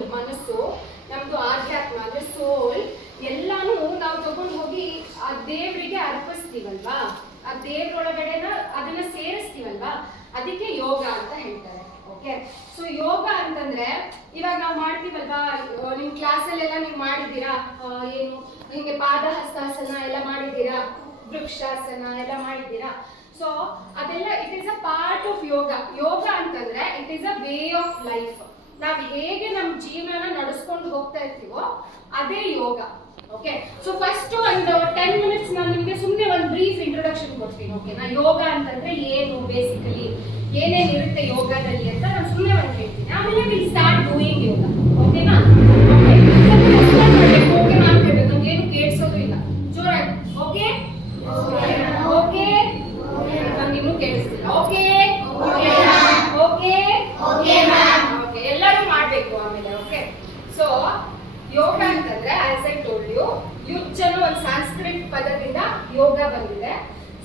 Mind ಮನಸ್ಸು, ನಮ್ದು ಆಧ್ಯಾತ್ಮ ಅಂದ್ರೆ ಸೋಲ್ ಎಲ್ಲಾನು ನಾವು ತಗೊಂಡು ಹೋಗಿ ಆ ದೇವರಿಗೆ ಅರ್ಪಿಸ್ತೀವಲ್ವಾ, ಆ ದೇವ್ರೊಳಗಡೆನ ಅದನ್ನ ಸೇರಿಸ್ತೀವಲ್ವಾ, ಅದಕ್ಕೆ ಯೋಗ ಅಂತ ಹೇಳ್ತಾರೆ. ಓಕೆ, ಸೊ ಯೋಗ ಅಂತಂದ್ರೆ ಇವಾಗ ನಾವು ಮಾಡ್ತೀವಲ್ವಾ, ನಿಮ್ ಕ್ಲಾಸಲ್ಲೆಲ್ಲ ನೀವು ಮಾಡಿದ್ದೀರಾ, ಏನು ಹಿಂಗೆ ಪಾದ ಹಸ್ತಾಸನ ಎಲ್ಲ ಮಾಡಿದ್ದೀರಾ, ವೃಕ್ಷಾಸನ ಎಲ್ಲ ಮಾಡಿದ್ದೀರಾ. ಸೊ ಅದೆಲ್ಲ it is a part of yoga. Yoga ಅಂತಂದ್ರೆ it is a way of life. ನಾವ್ ಹೇಗೆ ನಮ್ಮ ಜೀವನ ನಡೆಸ್ಕೊಂಡು ಹೋಗ್ತಾ ಇರ್ತೀವೋ ಅದೇ ಯೋಗ. ಓಕೆ, ಸೊ ಫಸ್ಟ್ ಒಂದು 10 ಮಿನಿಟ್ಸ್ ನಾನು ನಿಮಗೆ ಸುಮ್ಮನೆ ಒಂದು ಬ್ರೀಫ್ ಇಂಟ್ರೊಡಕ್ಷನ್ ಕೊಡ್ತೀನಿ. ಓಕೆನಾ, ಯೋಗ ಅಂತಂದ್ರೆ ಏನು, ಬೇಸಿಕಲಿ ಏನೇನಿರುತ್ತೆ ಯೋಗದಲ್ಲಿ ಅಂತ ನಾನು ಸುಮ್ಮನೆ ಒಂದು ಹೇಳ್ತೀನಿ. ಆಮೇಲೆ ವಿಲ್ ಸ್ಟಾರ್ಟ್ ಡೂಯಿಂಗ್ ಯೋಗ. ಓಕೆನಾ, ಓಕೆ ಮಾಡ್ತೇವೆ, ನಮ್ಗೇನು ಕೇಳಿಸೋದು ಇಲ್ಲ, ಜೋರಾಗಿ. ಓಕೆ ಓಕೆ, ನಮ್ಗಿನ್ನೂ ಕೇಳಿಸ್ತಿಲ್ಲ. ಓಕೆ ಓಕೆ ಓಕೆ, ಎಲ್ಲರೂ ಮಾಡ್ಬೇಕು ಆಮೇಲೆ. ಓಕೆ, ಸೊ ಯೋಗ ಅಂತಂದ್ರೆ ಆಸ್ ಐ ಟೋಲ್ಡ್ ಯು, ಯುಜ್ ಅನ್ನೋ ಒಂದು ಸಂಸ್ಕೃತ್ ಪದದಿಂದ ಯೋಗ ಬಂದಿದೆ.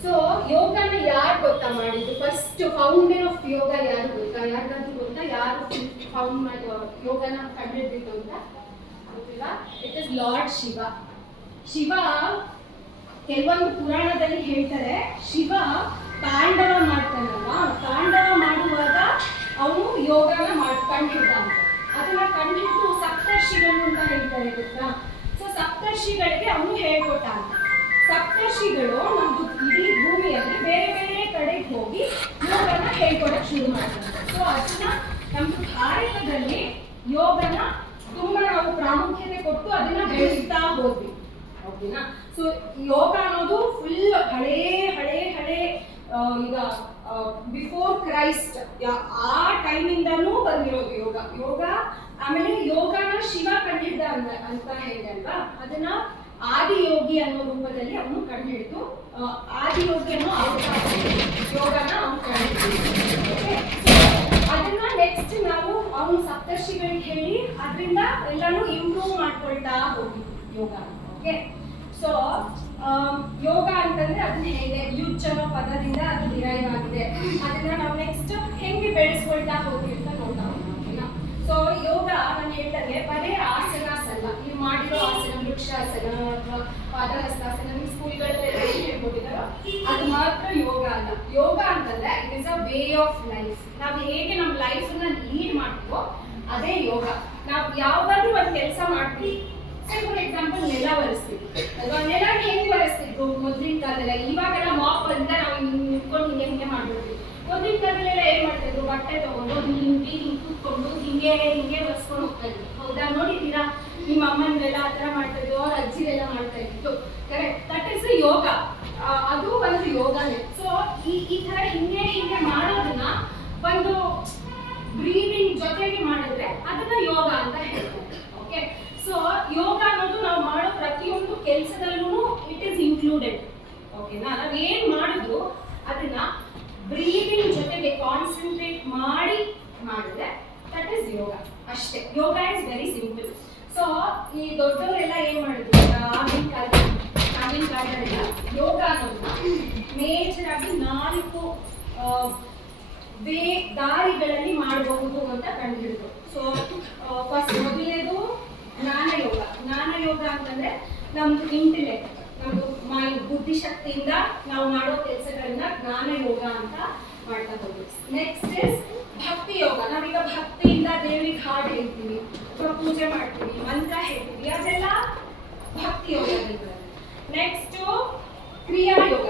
ಸೊ ಯೋಗನ ಯಾರು ಗೊತ್ತಾ ಮಾಡಿದ್ದು? ಫಸ್ಟ್ ಫೌಂಡರ್ ಆಫ್ ಯೋಗ ಯಾರು ಗೊತ್ತಾ? ಯಾರಿಗಾದ್ರೂ ಗೊತ್ತಾ ಯಾರು ಫೌಂಡ್ ಯೋಗನ ಕಂಡುಹಿಡಿದಿದ್ದು ಅಂತ? ಗೊತ್ತಿಲ್ಲ. It is lord Shiva. Shiva ಕೆಲವೊಂದು ಪುರಾಣದಲ್ಲಿ ಹೇಳ್ತಾರೆ, ಶಿವ ತಾಂಡವ ಮಾಡ್ತಾನಲ್ಲ, ತಾಂಡವ ಮಾಡುವಾಗ ಅವನು ಯೋಗನ ಕಂಡುಹಿಡ್ದ ಅಂತ. ಅದನ್ನ ಕಂಡುಹಿಡಿದು ಸಪ್ತರ್ಷಿಗಳು ಅಂತ ಹೇಳ್ತಾರೆ, ಗೊತ್ತಾ? ಸೊ ಸಪ್ತರ್ಷಿಗಳಿಗೆ ಅವನು ಹೇಳ್ಕೊಟ್ಟ ಅಂತ. ಸಪ್ತರ್ಷಿಗಳು ನಮ್ದು ಇಡೀ ಭೂಮಿಯಲ್ಲಿ ಬೇರೆ ಬೇರೆ ಕಡೆಗೆ ಹೋಗಿ ಯೋಗನ ಹೇಳ್ಕೊಡಕ್ ಶುರು ಮಾಡ್ತಾರೆ. ಸೊ ಅದನ್ನ ನಮ್ದು ಭಾರತದಲ್ಲಿ ಯೋಗನ ತುಂಬಾ ನಾವು ಪ್ರಾಮುಖ್ಯತೆ ಕೊಟ್ಟು ಅದನ್ನ ಬೆಳೆಸ್ತಾ ಹೋದ್ವಿ. ಓಕೆನಾ, ಸೊ ಯೋಗ ಅನ್ನೋದು ಫುಲ್ ಹಳೇ ಹಳೇ ಹಳೇ ಈಗ ಬಿಫೋರ್ ಕ್ರೈಸ್ಟ್ ಆ ಟೈಮಿಂದನೂ ಬಂದಿರೋದು ಯೋಗ. ಯೋಗ ಆಮೇಲೆ ಯೋಗನ ಶಿವ ಕಂಡುಹಿಡ್ದ ಅಂತ ಹೇಳಿದೆ ಅಲ್ವಾ, ಅದನ್ನ ಆದಿಯೋಗಿ ಅನ್ನೋ ರೂಪದಲ್ಲಿ ಅವನು ಕಂಡುಹಿಡಿದು ಆದಿಯೋಗಿ ಅನ್ನೋ ಯೋಗನ ಅವನು ಕಂಡುಹಿಡಿದು ಅದನ್ನ ನೆಕ್ಸ್ಟ್ ನಾವು ಅವನು ಸಪ್ತರ್ಷಿಗಳಿಗೆ ಹೇಳಿ ಅದರಿಂದ ಎಲ್ಲಾನು ಇಂಪ್ರೂವ್ ಮಾಡ್ಕೊಳ್ತಾ ಹೋಗಿ ಯೋಗ. ಓಕೆ, ಸೊ ಯೋಗ ಅಂತಂದ್ರೆ ಅದನ್ನ ಹೇಗೆ ಯುಜ್ ಅನ್ನೋ ಪದದಿಂದ ಅದು ಡಿರೈವ್ ಆಗಿದೆ. ಅದನ್ನ ನಾವು ನೆಕ್ಸ್ಟ್ ಹೆಂಗೆ ಬೆಳೆಸ್ಕೊಳ್ತಾ ಹೋಗಿ ಅಂತ ನೋಡ್ತಾ ಹೋಗೋಣ. ಸೊ ಯೋಗ ನಾನು ಹೇಳ್ದಂಗೆ ಬರೀ ಆಸನಾಸ್ ಅಲ್ಲ, ನೀವು ಮಾಡಿರೋ ಆಸನ ವೃಕ್ಷಾಸನ ಅಥವಾ ಪಾದಹಸ್ತಾಸನ ನಿಮ್ಮ ಸ್ಕೂಲ್ಗಳಲ್ಲಿ ಹೇಳ್ಕೊಟ್ಟಿದಾರೋ ಅದು ಮಾತ್ರ ಯೋಗ ಅಲ್ಲ. ಯೋಗ ಅಂತಂದ್ರೆ it is a way of life. ನಾವು ಹೇಗೆ ನಮ್ಮ ಲೈಫ್ ಅನ್ನ ಲೀಡ್ ಮಾಡ್ತೀವೋ ಅದೇ ಯೋಗ. ನಾವು ಯಾವಾಗಾದ್ರೂ ಒಂದು ಕೆಲಸ ಮಾಡ್ತೀವಿ, ಫಾರ್ ಎಕ್ಸಾಂಪಲ್ ನೆಲ ಒರೆಸ್ತೀವಿ ಅಲ್ವಾ, ನೆಲ ಹೆಂಗೆ ಒರೆಸ್ತಿದ್ರು ಮೊದಲಿನ ಕಾಲದಲ್ಲ, ಇವಾಗೆಲ್ಲ ಮಾಪ್ ಅಂತ ನಾವು ನಿಂತ್ಕೊಂಡು ಹಿಂಗೆ ಮಾಡ್ಬಿಡ್ತೀವಿ. ಮೊದಲಿನ ಕಾಲದಲ್ಲೆಲ್ಲ ಏನ್ ಮಾಡ್ತಾ ಇದ್ರು, ಬಟ್ಟೆ ತಗೊಂಡು ಹಿಂಗೆ ಕೂತ್ಕೊಂಡು ಹಿಂಗೆ ಒರೆಸ್ಕೊಂಡು ಹೋಗ್ತಾ ಇದ್ರು. ಹೌದಾ, ನೋಡಿದ್ದೀರಾ? ನಿಮ್ಮ ಅಮ್ಮನೆಲ್ಲ ಆ ಥರ ಮಾಡ್ತಾ ಇದ್ರು, ಅವ್ರ ಅಜ್ಜಿರೆಲ್ಲ ಮಾಡ್ತಾ ಇತ್ತು. ಕರೆಕ್ಟ್, ದಟ್ ಇಸ್ ಯೋಗ. ಅದು ಒಂದು ಯೋಗನೇ. ಸೊ ಈ ಥರ ಹಿಂಗೆ ಮಾಡೋದನ್ನ ಒಂದು ಬ್ರೀದಿಂಗ್ ಜೊತೆಗೆ ಮಾಡಿದ್ರೆ ಅದನ್ನ ಯೋಗ ಅಂತ ಹೇಳ್ತಾರೆ. ಓಕೆ, ಸೊ ಯೋಗ ಅನ್ನೋದು ನಾವು ಮಾಡೋ ಪ್ರತಿಯೊಂದು ಕೆಲಸದಲ್ಲೂ ಇಟ್ ಈಸ್ ಇನ್ಕ್ಲೂಡೆಡ್. ಓಕೆನಾ, ನಾವು ಏನು ಮಾಡಿದ್ರು ಅದನ್ನ ಬ್ರೀದಿಂಗ್ ಜೊತೆಗೆ ಕಾನ್ಸಂಟ್ರೇಟ್ ಮಾಡಿ ಮಾಡಿದ್ರೆ ದಟ್ ಈಸ್ ಯೋಗ ಅಷ್ಟೇ. ಯೋಗ ಇಸ್ ವೆರಿ ಸಿಂಪಲ್. ಸೊ ಈ ದೊಡ್ಡವರೆಲ್ಲ ಏನ್ ಮಾಡಿದ್ರು ಆಗಿನ ಕಾಲದಲ್ಲೆಲ್ಲ ಯೋಗ ಅನ್ನೋದನ್ನ ಮೇಜರ್ ಆಗಿ 4 ದಾರಿಗಳಲ್ಲಿ ಮಾಡಬಹುದು ಅಂತ ಕಂಡುಹಿಡಿದ್ರು. ಸೊ ಫಸ್ಟ್ ಮೊದಲನೇದು ಜ್ಞಾನಯೋಗ. ಜ್ಞಾನಯೋಗ ಅಂತಂದ್ರೆ ನಮ್ದು ಇಂಟೆಲೆಕ್ಟ್, ನಮ್ದು ಮೈಂಡ್, ಬುದ್ಧಿಶಕ್ತಿಯಿಂದ ನಾವು ಮಾಡೋ ಕೆಲಸಗಳನ್ನ ಜ್ಞಾನಯೋಗ ಅಂತ ಮಾಡ್ತಾ ಹೋಗ್ತೀವಿ. ನೆಕ್ಸ್ಟ್ ಇಸ್ ಭಕ್ತಿ ಯೋಗ. ನಾವೀಗ ಭಕ್ತಿಯಿಂದ ದೇವರಿಗೆ ಹಾಡು ಹೇಳ್ತೀವಿ ಅಥವಾ ಪೂಜೆ ಮಾಡ್ತೀವಿ, ಮಂತ್ರ ಹೇಳ್ತೀವಿ, ಅದೆಲ್ಲ ಭಕ್ತಿ ಯೋಗ. ನೆಕ್ಸ್ಟ್ ಕ್ರಿಯಾಯೋಗ.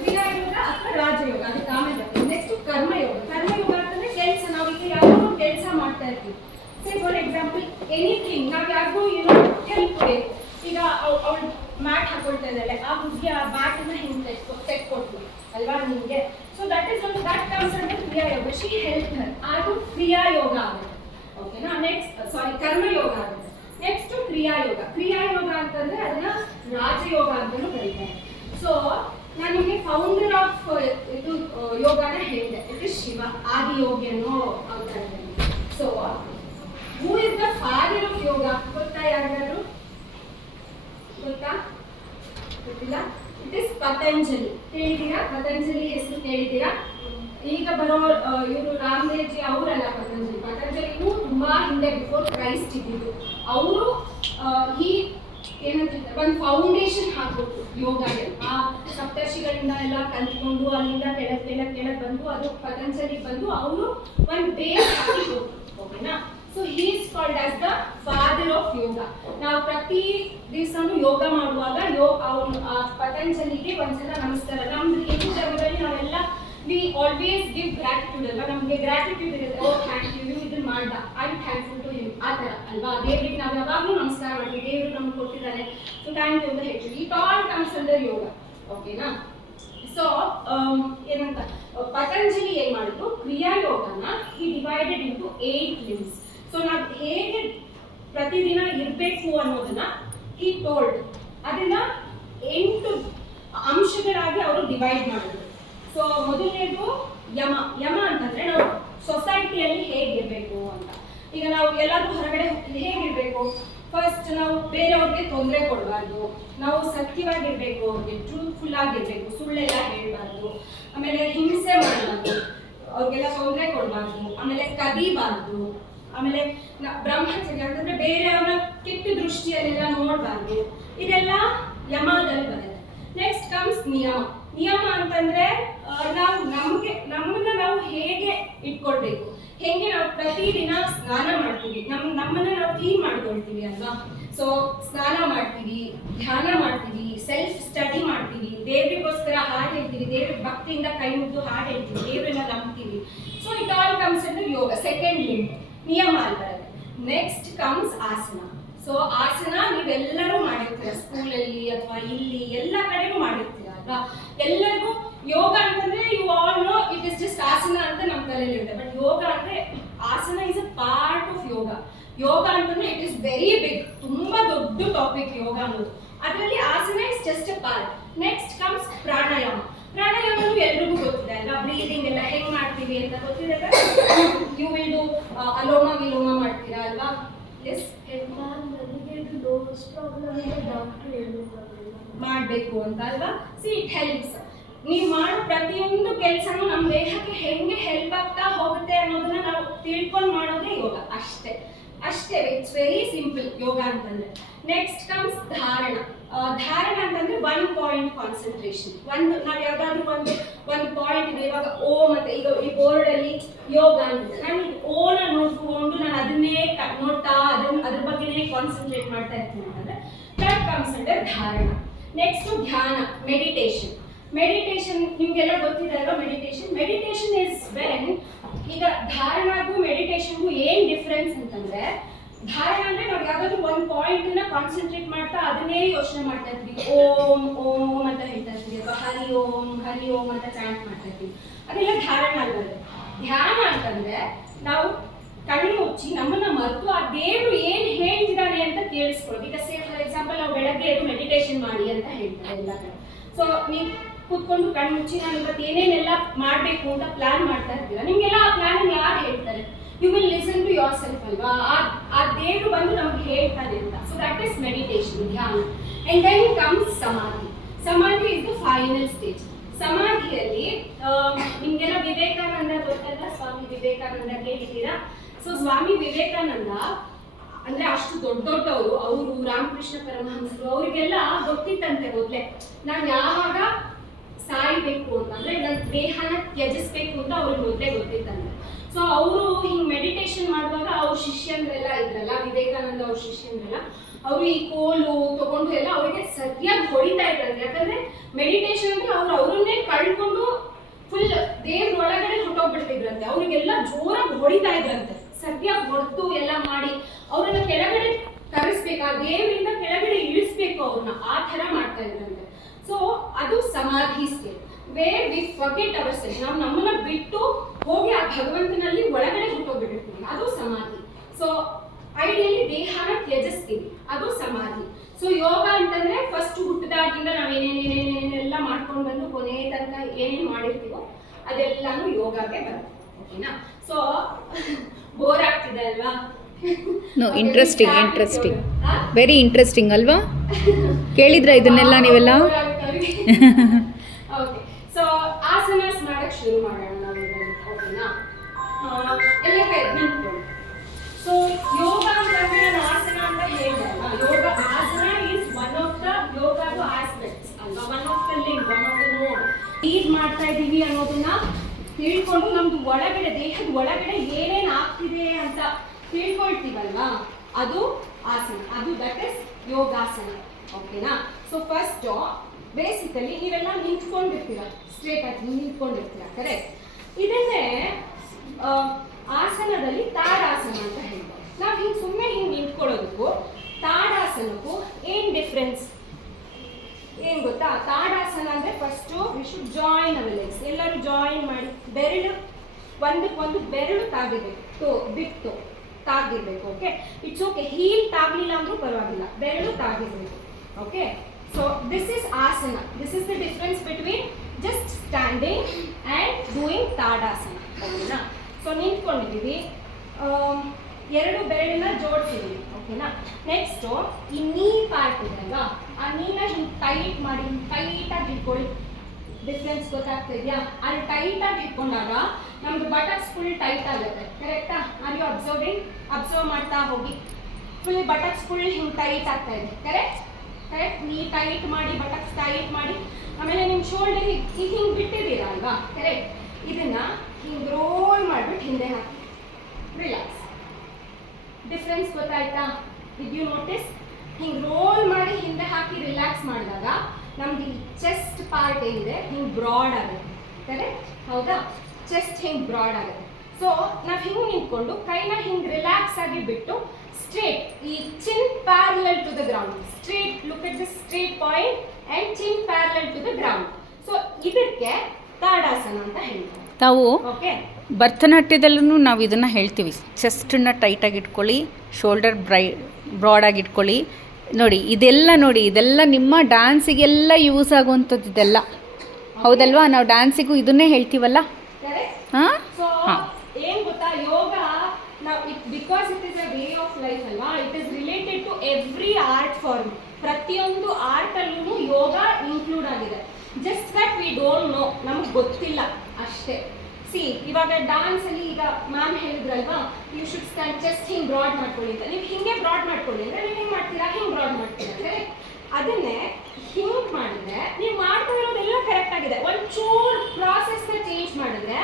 ಕ್ರಿಯಾಯೋಗ ಅಥವಾ ರಾಜಯೋಗ, ಅದಕ್ಕೆ ಆಮೇಲೆ ಬರ್ತೀವಿ. ನೆಕ್ಸ್ಟ್ ಕರ್ಮಯೋಗ. ಕರ್ಮಯೋಗ ಅಂತಂದ್ರೆ ಕೆಲಸ, ನಾವೀಗ ಯಾವ್ದೋ ಕೆಲಸ ಮಾಡ್ತಾ ಇರ್ತೀವಿ. ಸೇ ಫಾರ್ ಎಕ್ಸಾಂಪಲ್ ಎನಿಥಿಂಗ್, ನಾವು ಯಾರಿಗೂ ಏನೋ ಹೆಲ್ಪ್ ಬೇಕು. ಈಗ ಅವಳು ಮ್ಯಾಟ್ ಹಾಕೊಳ್ತಾ ಇದ್ದಾಳೆ, ಆ ಹುಡುಗಿ ಆ ಬ್ಯಾಟನ್ನ ಹಿಂಗೆ ತೆಕ್ಕೊಟ್ವಿ ಅಲ್ವಾ ನಿಮಗೆ. ಸೊ ದಟ್ ಇಸ್ ಒಂದು that comes under Kriya Yoga. She help her, ಅದು ಕ್ರಿಯಾಯೋಗ ಆಗುತ್ತೆ. ಓಕೆನಾ, ನೆಕ್ಸ್ಟ್ ಕರ್ಮಯೋಗ ಆಗುತ್ತೆ. ನೆಕ್ಸ್ಟ್ ಕ್ರಿಯಾಯೋಗ. ಕ್ರಿಯಾಯೋಗ ಅಂತಂದ್ರೆ ಅದನ್ನ ರಾಜಯೋಗ ಅಂತಲೂ ಕರೀತಾರೆ. ಸೊ ನಾನು ನಿಮಗೆ ಫೌಂಡರ್ ಆಫ್ ಇದು ಯೋಗನ ಹೇಳಿದೆ, ಇಟ್ ಇಸ್ ಶಿವ, ಆದಿಯೋಗಿ ಅನ್ನೋ ಅವತಾರದಲ್ಲಿ. So who is the father of yoga ಗೊತ್ತಾ? ಯಾರಿಗಾದ್ರು ಗೊತ್ತಾ? ಗೊತ್ತಿಲ್ಲ? It is Patanjali. ಕೇಳಿದ್ದೀರಾ? ಪತಂಜಲಿ ಹೆಸರು ಕೇಳಿದ್ದೀರಾ? ಈಗ ಬರೋ ಇವರು ರಾಮದೇವ್ಜಿ ಅವರಲ್ಲ ಪತಂಜಲಿನೂ ತುಂಬಾ ಹಿಂದೆ ಬಿಫೋರ್ ಕ್ರೈಸ್ಟ್ ಇದ್ದಿದ್ದು. ಅವರು ಏನಂತ ಒಂದು ಫೌಂಡೇಶನ್ ಹಾಕ್ಬೇಕು ಯೋಗಗೆ. ಆ ಸಪ್ತರ್ಷಿಗಳಿಂದ ಎಲ್ಲ ಕಲ್ತ್ಕೊಂಡು ಅಲ್ಲಿಂದ ಕೆಳಗೆ ಬಂದು ಅದು ಪತಂಜಲಿ ಬಂದು ಅವರು ಒಂದು ಬೇಸ್ ಹಾಕಿ ಓಕೆನಾ. So he is called as the father of yoga. ನಾವು ಪ್ರತಿ ದಿವಸನೂ ಯೋಗ ಮಾಡುವಾಗ ಅವನು ಪತಂಜಲಿಗೆ ಒಂದ್ಸಲ ನಮಸ್ಕಾರ. ನಮ್ದು ಹಿಂದೂ ಧರ್ಮದಲ್ಲಿ ನಾವೆಲ್ಲ ವಿ ಆಲ್ವೇಸ್ ಗಿವ್ ಗ್ರಾಟಿಟ್ಯೂಡ್ ಅಲ್ವಾ, ನಮಗೆ ಗ್ರಾಟಿಟ್ಯೂಡ್ ಇರುತ್ತೆ. ಓ ಥ್ಯಾಂಕ್ ಯು, ಇದನ್ನ ಮಾಡ್ದ, I am thankful to him, ಆ ಥರ ಅಲ್ವಾ. ದೇವರಿಗೆ ನಾವು ಯಾವಾಗಲೂ ನಮಸ್ಕಾರ ಮಾಡ್ತೀವಿ, ದೇವರು ನಮ್ಗೆ ಕೊಟ್ಟಿದ್ದಾನೆ, ಸೊ ಥ್ಯಾಂಕ್ ಯು ಅಂತ ಹೇಳ್ತೀವಿ. ಇಟ್ ಆಲ್ ಕಮ್ಸ್ ಅಂಡರ್ ಯೋಗ, ಓಕೆನಾ. ಸೊ ಏನಂತ ಪತಂಜಲಿ ಏನ್ ಮಾಡಿದ್ರು, ಕ್ರಿಯಾಯೋಗನ ಹಿ ಡಿವೈಡೆಡ್ ಇಂಟು 8 limbs. ಸೊ ನಾವು ಹೇಗೆ ಪ್ರತಿದಿನ ಇರಬೇಕು ಅನ್ನೋದನ್ನ ಹಿ ಟೋಲ್ಡ್. ಅದನ್ನ 8 ಅಂಶಗಳಾಗಿ ಅವರು ಡಿವೈಡ್ ಮಾಡಿದ್ರು. ಸೊ ಮೊದಲನೇದು ಯಮ ಅಂತಂದ್ರೆ ನಾವು ಸೊಸೈಟಿಯಲ್ಲಿ ಹೇಗಿರ್ಬೇಕು ಅಂತ. ಈಗ ನಾವು ಎಲ್ಲಾದ್ರೂ ಹೊರಗಡೆ ಹೋಗ್ತೀವಿ, ಹೇಗಿರ್ಬೇಕು? ಫಸ್ಟ್ ನಾವು ಬೇರೆಯವ್ರಿಗೆ ತೊಂದರೆ ಕೊಡಬಾರ್ದು, ನಾವು ಸತ್ಯವಾಗಿರ್ಬೇಕು, ಅವ್ರಿಗೆ ಟ್ರೂತ್ಫುಲ್ ಆಗಿರ್ಬೇಕು, ಸುಳ್ಳೆಲ್ಲ ಹೇಳ್ಬಾರ್ದು, ಆಮೇಲೆ ಹಿಂಸೆ ಮಾಡಬಾರ್ದು, ಅವ್ರಿಗೆಲ್ಲ ತೊಂದರೆ ಕೊಡಬಾರ್ದು, ಆಮೇಲೆ ಕದಿಬಾರ್ದು, ಆಮೇಲೆ ಬ್ರಹ್ಮಚರ್ಯ ಅಂತಂದ್ರೆ ಬೇರೆಯವ್ರನ್ನ ಕೆಟ್ಟ ದೃಷ್ಟಿಯಲ್ಲೆಲ್ಲ ನೋಡಬಾರ್ದು. ಇದೆಲ್ಲ ಯಮದಲ್ಲಿ ಬರುತ್ತೆ. ನೆಕ್ಸ್ಟ್ ಕಮ್ಸ್ ನಿಯಮ ಅಂತಂದ್ರೆ ನಾವು ನಮ್ಮನ್ನ ನಾವು ಹೇಗೆ ಇಟ್ಕೊಳ್ಬೇಕು, ಹೇಗೆ ನಾವು ಪ್ರತಿದಿನ ಸ್ನಾನ ಮಾಡ್ತೀವಿ, ನಮ್ಮನ್ನ ನಾವು ಕ್ಲೀನ್ ಮಾಡ್ಕೊಳ್ತೀವಿ ಅಲ್ವಾ. ಸೊ ಸ್ನಾನ ಮಾಡ್ತೀವಿ, ಧ್ಯಾನ ಮಾಡ್ತೀವಿ, ಸೆಲ್ಫ್ ಸ್ಟಡಿ ಮಾಡ್ತೀವಿ, ದೇವರಿಗೋಸ್ಕರ ಹಾಡು ಹೇಳ್ತೀವಿ, ದೇವ್ರ ಭಕ್ತಿಯಿಂದ ಕೈ ಮುಗಿದು ಹಾಡು ಹೇಳ್ತೀವಿ, ದೇವ್ರನ್ನ ನಂಬ್ತೀವಿ. So it all comes under yoga, second link ನಿಯಮ ಅಲ್ಲಿ ಬರುತ್ತೆ. ನೆಕ್ಸ್ಟ್ ಕಮ್ಸ್ ಆಸನ. ಸೊ ಆಸನ ನೀವೆಲ್ಲರೂ ಮಾಡಿರ್ತೀರ, ಸ್ಕೂಲಲ್ಲಿ ಅಥವಾ ಇಲ್ಲಿ ಎಲ್ಲ ಕಡೆನೂ ಮಾಡಿರ್ತೀರ ಅಲ್ವಾ. ಎಲ್ಲರಿಗೂ ಯೋಗ ಅಂತಂದ್ರೆ you all know it is just asana ಅಂತ ನಮ್ಮ ತಲೆಯಲ್ಲಿ ಇರುತ್ತೆ. ಬಟ್ ಯೋಗ ಅಂದ್ರೆ asana is a part of yoga. Yoga ಅಂತಂದ್ರೆ ಇಟ್ ಇಸ್ ವೆರಿ ಬಿಗ್, ತುಂಬಾ ದೊಡ್ಡ ಟಾಪಿಕ್ ಯೋಗ ಅನ್ನೋದು. ಅದರಲ್ಲಿ asana is just a part. Next comes pranayama. ಪ್ರಾಣಾಯಾಮನು ಎಲ್ರಿಗೂ ಗೊತ್ತಿದೆ ಅಲ್ವಾ, ಬ್ರೀದಿಂಗ್ ಎಲ್ಲ ಹೆಂಗ್ ಮಾಡ್ತೀವಿ ಅಂತ ಗೊತ್ತಿದೆ. ಯು ವಿಲ್ ಡೂ ಅಲೋಮ ವಿಲೋಮ ಮಾಡ್ತೀರಾ ಅಲ್ವಾ. ಎಸ್ ಮಾಡಬೇಕು ಅಂತ ಅಲ್ವಾ. C it helps. ನೀವು ಮಾಡೋ ಪ್ರತಿಯೊಂದು ಕೆಲಸನೂ ನಮ್ಮ ದೇಹಕ್ಕೆ ಹೆಂಗೆ ಹೆಲ್ಪ್ ಆಗ್ತಾ ಹೋಗುತ್ತೆ ಅನ್ನೋದನ್ನ ನಾವು ತಿಳ್ಕೊಂಡು ಮಾಡೋದೇ ಯೋಗ. ಅಷ್ಟೇ ಇಟ್ಸ್ ವೆರಿ ಸಿಂಪಲ್ ಯೋಗ ಅಂತಂದ್ರೆ. ನೆಕ್ಸ್ಟ್ ಕಮ್ಸ್ ಧಾರಣ. ಧಾರಣ ಅಂತಂದ್ರೆ 1 point ಕಾನ್ಸಂಟ್ರೇಷನ್. ನಾವು ಯಾವ್ದಾದ್ರು ಒಂದು ಪಾಯಿಂಟ್ ಇದೆ. ಇವಾಗ ಓಂ ಅಂತ ಈಗ ಈ ಬೋರ್ಡ್ ಅಲ್ಲಿ ಯೋಗ ಅಂತ ನಾನು ಓನ ನೋಡ್ಕೊಂಡು ನಾನು ಅದನ್ನೇ ನೋಡ್ತಾ ಅದ್ರ ಬಗ್ಗೆನೇ ಕಾನ್ಸಂಟ್ರೇಟ್ ಮಾಡ್ತಾ ಇರ್ತೀನಿ ಅಂತಂದ್ರೆ ದಟ್ ಕಮ್ಸ್ ಅಂಡರ್ ಧಾರಣ. ನೆಕ್ಸ್ಟ್ ಧ್ಯಾನ, ಮೆಡಿಟೇಷನ್ ನಿಮ್ಗೆಲ್ಲ ಗೊತ್ತಿದೆ ಅಲ್ವಾ. ಮೆಡಿಟೇಷನ್ ಇಸ್ ವೆನ್, ಈಗ ಧಾರಣಗೂ ಮೆಡಿಟೇಷನ್ಗೂ ಏನ್ ಡಿಫ್ರೆನ್ಸ್ ಅಂತಂದ್ರೆ, ಧಾರಣ ಅಂದ್ರೆ ನಾವು ಯಾವ್ದಾದ್ರು ಒಂದು ಪಾಯಿಂಟ್ ನ ಕಾನ್ಸಂಟ್ರೇಟ್ ಮಾಡ್ತಾ ಅದನ್ನೇ ಯೋಚನೆ ಮಾಡ್ತಾ ಇರ್ತೀವಿ, ಓಂ ಓಂ ಅಂತ ಹೇಳ್ತಾ ಇರ್ತೀವಿ, ಅಥವಾ ಹರಿ ಓಂ ಅಂತ ಚಾಂಟ್ ಮಾಡ್ತಾ ಇರ್ತೀವಿ, ಅದೆಲ್ಲ ಧಾರಣ ಆಗುತ್ತೆ. ಧ್ಯಾನ ಅಂತಂದ್ರೆ ನಾವು ಕಣ್ಣು ಮುಚ್ಚಿ ನಮ್ಮನ್ನ ಮರೆತು ಆ ದೇವರು ಏನ್ ಹೇಳ್ತಿದ್ದಾನೆ ಅಂತ ಕೇಳಿಸ್ಕೊಳ್ಳೋದು. ಈಗ ಸೇ ಫಾರ್ ಎಕ್ಸಾಂಪಲ್ ನಾವು ಬೆಳಗ್ಗೆ ಎದ್ದು ಮೆಡಿಟೇಷನ್ ಮಾಡಿ ಅಂತ ಹೇಳ್ತಾರೆ ಎಲ್ಲ ಕಡೆ. ಸೊ ನೀವು ಕೂತ್ಕೊಂಡು ಕಣ್ಣು ಮುಚ್ಚಿ ನಾನು ಇವತ್ತು ಏನೇನೆಲ್ಲ ಮಾಡಬೇಕು ಅಂತ ಪ್ಲಾನ್ ಮಾಡ್ತಾ ಇರ್ತೀರಾ, ನಿಮ್ಗೆಲ್ಲ ಆ ಪ್ಲಾನ್ ಯಾರು ಹೇಳ್ತಾರೆ? You will listen to yourself ಅಲ್ವಾ. ಆ ದೇವರು ಬಂದು ನಮ್ಗೆ ಹೇಳ್ತಾನೆ ಅಂತ. ಸೊ ದಟ್ ಇಸ್ ಮೆಡಿಟೇಷನ್, ಧ್ಯಾನ. And then comes samadhi is the final stage. ಸಮಾಧಿಯಲ್ಲಿ ನಿಮ್ಗೆಲ್ಲ ವಿವೇಕಾನಂದ ಗೊತ್ತಲ್ಲ, ಸ್ವಾಮಿ ವಿವೇಕಾನಂದ ಕೇಳಿದ್ದೀರಾ? ಸೊ ಸ್ವಾಮಿ ವಿವೇಕಾನಂದ ಅಂದ್ರೆ ಅಷ್ಟು ದೊಡ್ಡವರು, ಅವರು ರಾಮಕೃಷ್ಣ ಪರಮಹಂಸರು, ಅವರಿಗೆಲ್ಲ ಗೊತ್ತಿತ್ತಂತೆ ಮೊದಲೇ ನಾನು ಯಾವಾಗ ಸಾಯ್ಬೇಕು ಅಂತಂದ್ರೆ ನನ್ನ ದೇಹನ ತ್ಯಜಿಸ್ಬೇಕು ಅಂತ ಅವ್ರಿಗೆ ಮೊದಲೇ ಗೊತ್ತಿತ್ತಂತೆ. ಸೊ ಅವರು ಹಿಂಗ್ ಮೆಡಿಟೇಷನ್ ಮಾಡುವಾಗ ಅವ್ರ ಶಿಷ್ಯಂದ್ರೆಲ್ಲ ಇದ್ರಲ್ಲ, ವಿವೇಕಾನಂದ ಅವ್ರ ಶಿಷ್ಯಂದ್ರೆಲ್ಲ, ಅವರು ಈ ಕೋಲು ತಗೊಂಡು ಎಲ್ಲ ಅವರಿಗೆ ಸರಿಯಾಗಿ ಹೊಡಿತಾ ಇದ್ರಂತೆ. ಯಾಕಂದ್ರೆ ಮೆಡಿಟೇಷನ್ ಅಂದ್ರೆ ಅವ್ರನ್ನೇ ಕಳ್ಕೊಂಡು ಫುಲ್ ದೇವ್ರ ಒಳಗಡೆ ಹೊಟ್ಟೋಗ್ಬಿಡ್ತಿದ್ರಂತೆ. ಅವ್ರಿಗೆಲ್ಲ ಜೋರಾಗಿ ಹೊಡಿತಾ ಇದ್ರಂತೆ, ಸರಿಯಾಗಿ ಹೊಡೆದು ಎಲ್ಲ ಮಾಡಿ ಅವ್ರನ್ನ ಕೆಳಗಡೆ ತರಿಸ್ಬೇಕು, ಆ ದೇವರಿಂದ ಕೆಳಗಡೆ ಇಳಿಸ್ಬೇಕು ಅವ್ರನ್ನ, ಆ ಥರ ಮಾಡ್ತಾ ಇದ್ರಂತೆ. ಸೊ ಅದು ಸಮಾಧಿ state, where we forget our self. ನಾವು ನಮ್ಮನ್ನ ಬಿಟ್ಟು ಹೋಗಿ ಆ ಭಗವಂತನಲ್ಲಿ ಒಳಗಡೆ ಹೊಟ್ಟೋಗ್ಬಿಟ್ಟಿರ್ತೀವಿ, ಅದು ಸಮಾಧಿ. ಸೊ ಐಡಿಯಲಿ ದೇಹನ ತ್ಯಜಿಸ್ತೀವಿ, ಅದು ಸಮಾಧಿ. ಸೊ ಯೋಗ ಅಂತಂದ್ರೆ ಫಸ್ಟ್ ಹುಟ್ಟಿದಾಗಿಂದ ನಾವು ಏನೇನೆಲ್ಲ ಮಾಡ್ಕೊಂಡು ಬಂದು ಕೊನೆ ತನಕ ಏನೇನು ಮಾಡಿರ್ತೀವೋ ಅದೆಲ್ಲಾನು ಯೋಗಕ್ಕೆ ಬರುತ್ತೆ. ಓಕೆನಾ? ಸೊ ಬೋರ್ ಆಗ್ತಿದೆ ಅಲ್ವಾ? ಇಂಟ್ರೆಸ್ಟಿಂಗ್ ವೆರಿ ಇಂಟ್ರೆಸ್ಟಿಂಗ್ ಅಲ್ವಾ? ಕೇಳಿದ್ರ ಇದನ್ನೆಲ್ಲ ನೀವೆಲ್ಲ? ಓಕೆ, ಸೊ ಆಸನಾಸ್ ಮಾಡಕ್ ಶುರು ಮಾಡೋಣ ನಾವು. ಎಲ್ಲ ನಿಂತ್ಕೊಂಡು. ಸೊ ಯೋಗ ಅಂತಂದ್ರೆ ನಾನು ಆಸನ ಅಂತ ಹೇಳಿದೆ ಅಲ್ವಾ, ಯೋಗ ಆಸನ ಈಸ್ ಒನ್ ಆಫ್ ದ ಯೋಗದ ಆಸ್ಪೆಕ್ಟ್ಸ್ ಅಲ್ವಾ, one of the link, one of the ನೋಡ್. ಈಗ ಮಾಡ್ತಾ ಇದ್ದೀವಿ ಅನ್ನೋದನ್ನ ತಿಳ್ಕೊಂಡು ನಮ್ದು ಒಳಗಡೆ, ದೇಹದ ಒಳಗಡೆ ಏನೇನು ಆಗ್ತಿದೆ ಅಂತ ತಿಳ್ಕೊಳ್ತೀವಲ್ವಾ, ಅದು ಆಸನ, ಅದು ದಟ್ ಇಸ್ ಯೋಗಾಸನ. ಓಕೆನಾ? ಸೊ ಫಸ್ಟ್ ಬೇಸಿಕಲಿ ನೀವೆಲ್ಲ ನಿಂತ್ಕೊಂಡಿರ್ತೀರ, ಸ್ಟ್ರೇಟ್ ಆಗಿ ನಿಂತ್ಕೊಂಡಿರ್ತೀರ, ಕರೆಕ್ಟ್? ಇದನ್ನೇ ಆಸನದಲ್ಲಿ ತಾಡಾಸನ ಅಂತ ಹೇಳ್ಬೋದು. ನಾವು ಹಿಂಗೆ ಸುಮ್ಮನೆ ಹಿಂಗೆ ನಿಂತ್ಕೊಳ್ಳೋದಕ್ಕೂ ತಾಡಾಸನಕ್ಕೂ ಏನು ಡಿಫ್ರೆನ್ಸ್ ಏನು ಗೊತ್ತಾ? ತಾಡಾಸನ ಅಂದರೆ first we should join our legs. ಎಲ್ಲರೂ ಜಾಯಿನ್ ಮಾಡಿ, ಬೆರಳು ಒಂದಕ್ಕೊಂದು ಬೆರಳು ತಾಗಿರ್ಬೇಕು, ಬಿಟ್ಟು ತಾಗಿರ್ಬೇಕು. ಓಕೆ, ಇಟ್ಸ್ ಓಕೆ, ಹೀಲ್ ತಾಗಲಿಲ್ಲ ಅಂದ್ರೂ ಪರವಾಗಿಲ್ಲ, ಬೆರಳು ತಾಗಿರ್ಬೇಕು. ಓಕೆ, ಸೊ ದಿಸ್ ಇಸ್ ಆಸನ. This is the difference between just standing and doing tadasana. ಓಕೆನಾ? ಸೊ ನಿಂತ್ಕೊಂಡಿದ್ದೀವಿ, ಎರಡು ಬೆರಳನ್ನ ಜೋಡಿಸಿದ್ದೀವಿ. ಓಕೆನಾ? ನೆಕ್ಸ್ಟು ಈ ನೀ ಪಾರ್ಟ್ ಇದೆಯಲ್ಲ, ಆ ನೀನ ಹಿಂಗೆ ಟೈಟ್ ಮಾಡಿ, ಟೈಟಾಗಿ ಹಿಡ್ಕೊಳ್ಳಿ. ಡಿಫ್ರೆನ್ಸ್ ಗೊತ್ತಾಗ್ತಾ ಇದೆಯಾ? ಅಲ್ಲಿ ಟೈಟಾಗಿ ಹಿಡ್ಕೊಂಡಾಗ ನಮ್ದು ಬಟಕ್ಸ್ ಫುಲ್ ಟೈಟ್ ಆಗುತ್ತೆ, ಕರೆಕ್ಟಾ? ಆರ್ ಯು ಅಬ್ಸರ್ವ್ ಮಾಡ್ತಾ ಹೋಗಿ. ಫುಲ್ ಬಟಕ್ಸ್ ಫುಲ್ ಹಿಂಗೆ ಟೈಟ್ ಆಗ್ತಾ ಇದೆ, ಕರೆಕ್ಟ್? ನೀ ಟೈಟ್ ಮಾಡಿ, ಬಟಕ್ಸ್ ಟೈಟ್ ಮಾಡಿ. ಆಮೇಲೆ ನಿಮ್ಮ ಶೋಲ್ಡರ್ ಹಿಂಗೆ ಬಿಟ್ಟಿದ್ದೀರಾ ಅಲ್ವಾ, ಕರೆಕ್ಟ್? ಇದನ್ನ ಹಿಂಗೆ ರೋಲ್ ಮಾಡಿಬಿಟ್ಟು ಹಿಂದೆ ಹಾಕಿ, ರಿಲ್ಯಾಕ್ಸ್. ಡಿಫ್ರೆನ್ಸ್ ಗೊತ್ತಾಯ್ತಾ? Did you notice? ಹಿಂಗೆ ರೋಲ್ ಮಾಡಿ ಹಿಂದೆ ಹಾಕಿ ರಿಲ್ಯಾಕ್ಸ್ ಮಾಡಿದಾಗ ನಮ್ದು ಈ ಚೆಸ್ಟ್ ಪಾರ್ಟ್ ಏನಿದೆ ಹಿಂಗೆ ಬ್ರಾಡ್ ಆಗುತ್ತೆ, ಕರೆಕ್ಟ್? ಹೌದಾ? ಚೆಸ್ಟ್ ಹಿಂಗೆ ಬ್ರಾಡ್ ಆಗುತ್ತೆ. ಸೊ ನಾವು ಹಿಂಗೆ ನಿಂತ್ಕೊಂಡು ಕೈನ ಹಿಂಗೆ ರಿಲ್ಯಾಕ್ಸ್ ಆಗಿ ಬಿಟ್ಟು ಸ್ಟ್ರೇಟ್, ಈ chin parallel to the ground, straight, look at the straight point and chin parallel to the ground. So ಇದಕ್ಕೆ ತಾಡಾಸನ ಅಂತ ಹೇಳ್ತಾರೆ. ತಾವು ಓಕೆ, ಭರತನಾಟ್ಯದಲ್ಲೂ ನಾವು ಇದನ್ನು ಹೇಳ್ತೀವಿ, ಚೆಸ್ಟನ್ನು ಟೈಟಾಗಿ ಇಟ್ಕೊಳ್ಳಿ, ಶೋಲ್ಡರ್ ಬ್ರಾಡಾಗಿ ಇಟ್ಕೊಳ್ಳಿ. ನೋಡಿ ಇದೆಲ್ಲ ನಿಮ್ಮ ಡ್ಯಾನ್ಸಿಗೆಲ್ಲ ಯೂಸ್ ಆಗುವಂಥದ್ದು ಇದೆಲ್ಲ, ಹೌದಲ್ವಾ? ನಾವು ಡ್ಯಾನ್ಸಿಗೂ ಇದನ್ನೇ ಹೇಳ್ತೀವಲ್ಲ. ಹಾಂ ಸೊ ಹಾಂ, ಏನ್ ಗೊತ್ತಾ, ಯೋಗ ನಾವು because it is a way of life ಅಲ್ವಾ, it is related to every art form. ಪ್ರತಿಯೊಂದು ಆರ್ಟ್ ಅಲ್ಲೂ ಯೋಗ ಇನ್ಕ್ಲೂಡ್ ಆಗಿದೆ. Just that we don't know, ನಮ್ಗೆ ಗೊತ್ತಿಲ್ಲ ಅಷ್ಟೇ. ಸಿ, ಇವಾಗ ಡಾನ್ಸ್ ಅಲ್ಲಿ ಈಗ ಮ್ಯಾಮ್ ಹೇಳಿದ್ರಲ್ವಾ, ಯು ಶುಡ್ ಸ್ಟ್ಯಾಂಡ್, ಚೆಸ್ಟ್ ಹಿಂಗೆ ಬ್ರಾಡ್ ಮಾಡ್ಕೊಳ್ಳಿ ಅಂತ. ನೀವು ಹಿಂಗೆ ಬ್ರಾಡ್ ಮಾಡ್ಕೊಳ್ಳಿ ಅಂದ್ರೆ ನೀವು ಹಿಂಗೆ ಮಾಡ್ತೀರಾ, ಹಿಂಗೆ ಬ್ರಾಡ್ ಮಾಡ್ತೀರಾ, ಕರೆಕ್ಟ್? ಅದನ್ನೇ ಹಿಂಗೆ ಮಾಡಿದ್ರೆ ನೀವು ಮಾಡ್ತಾ ಇರೋದೆಲ್ಲ ಕರೆಕ್ಟ್ ಆಗಿದೆ. ಒಂಚೂರು ಪ್ರಾಸೆಸ್ನ ಚೇಂಜ್ ಮಾಡಿದ್ರೆ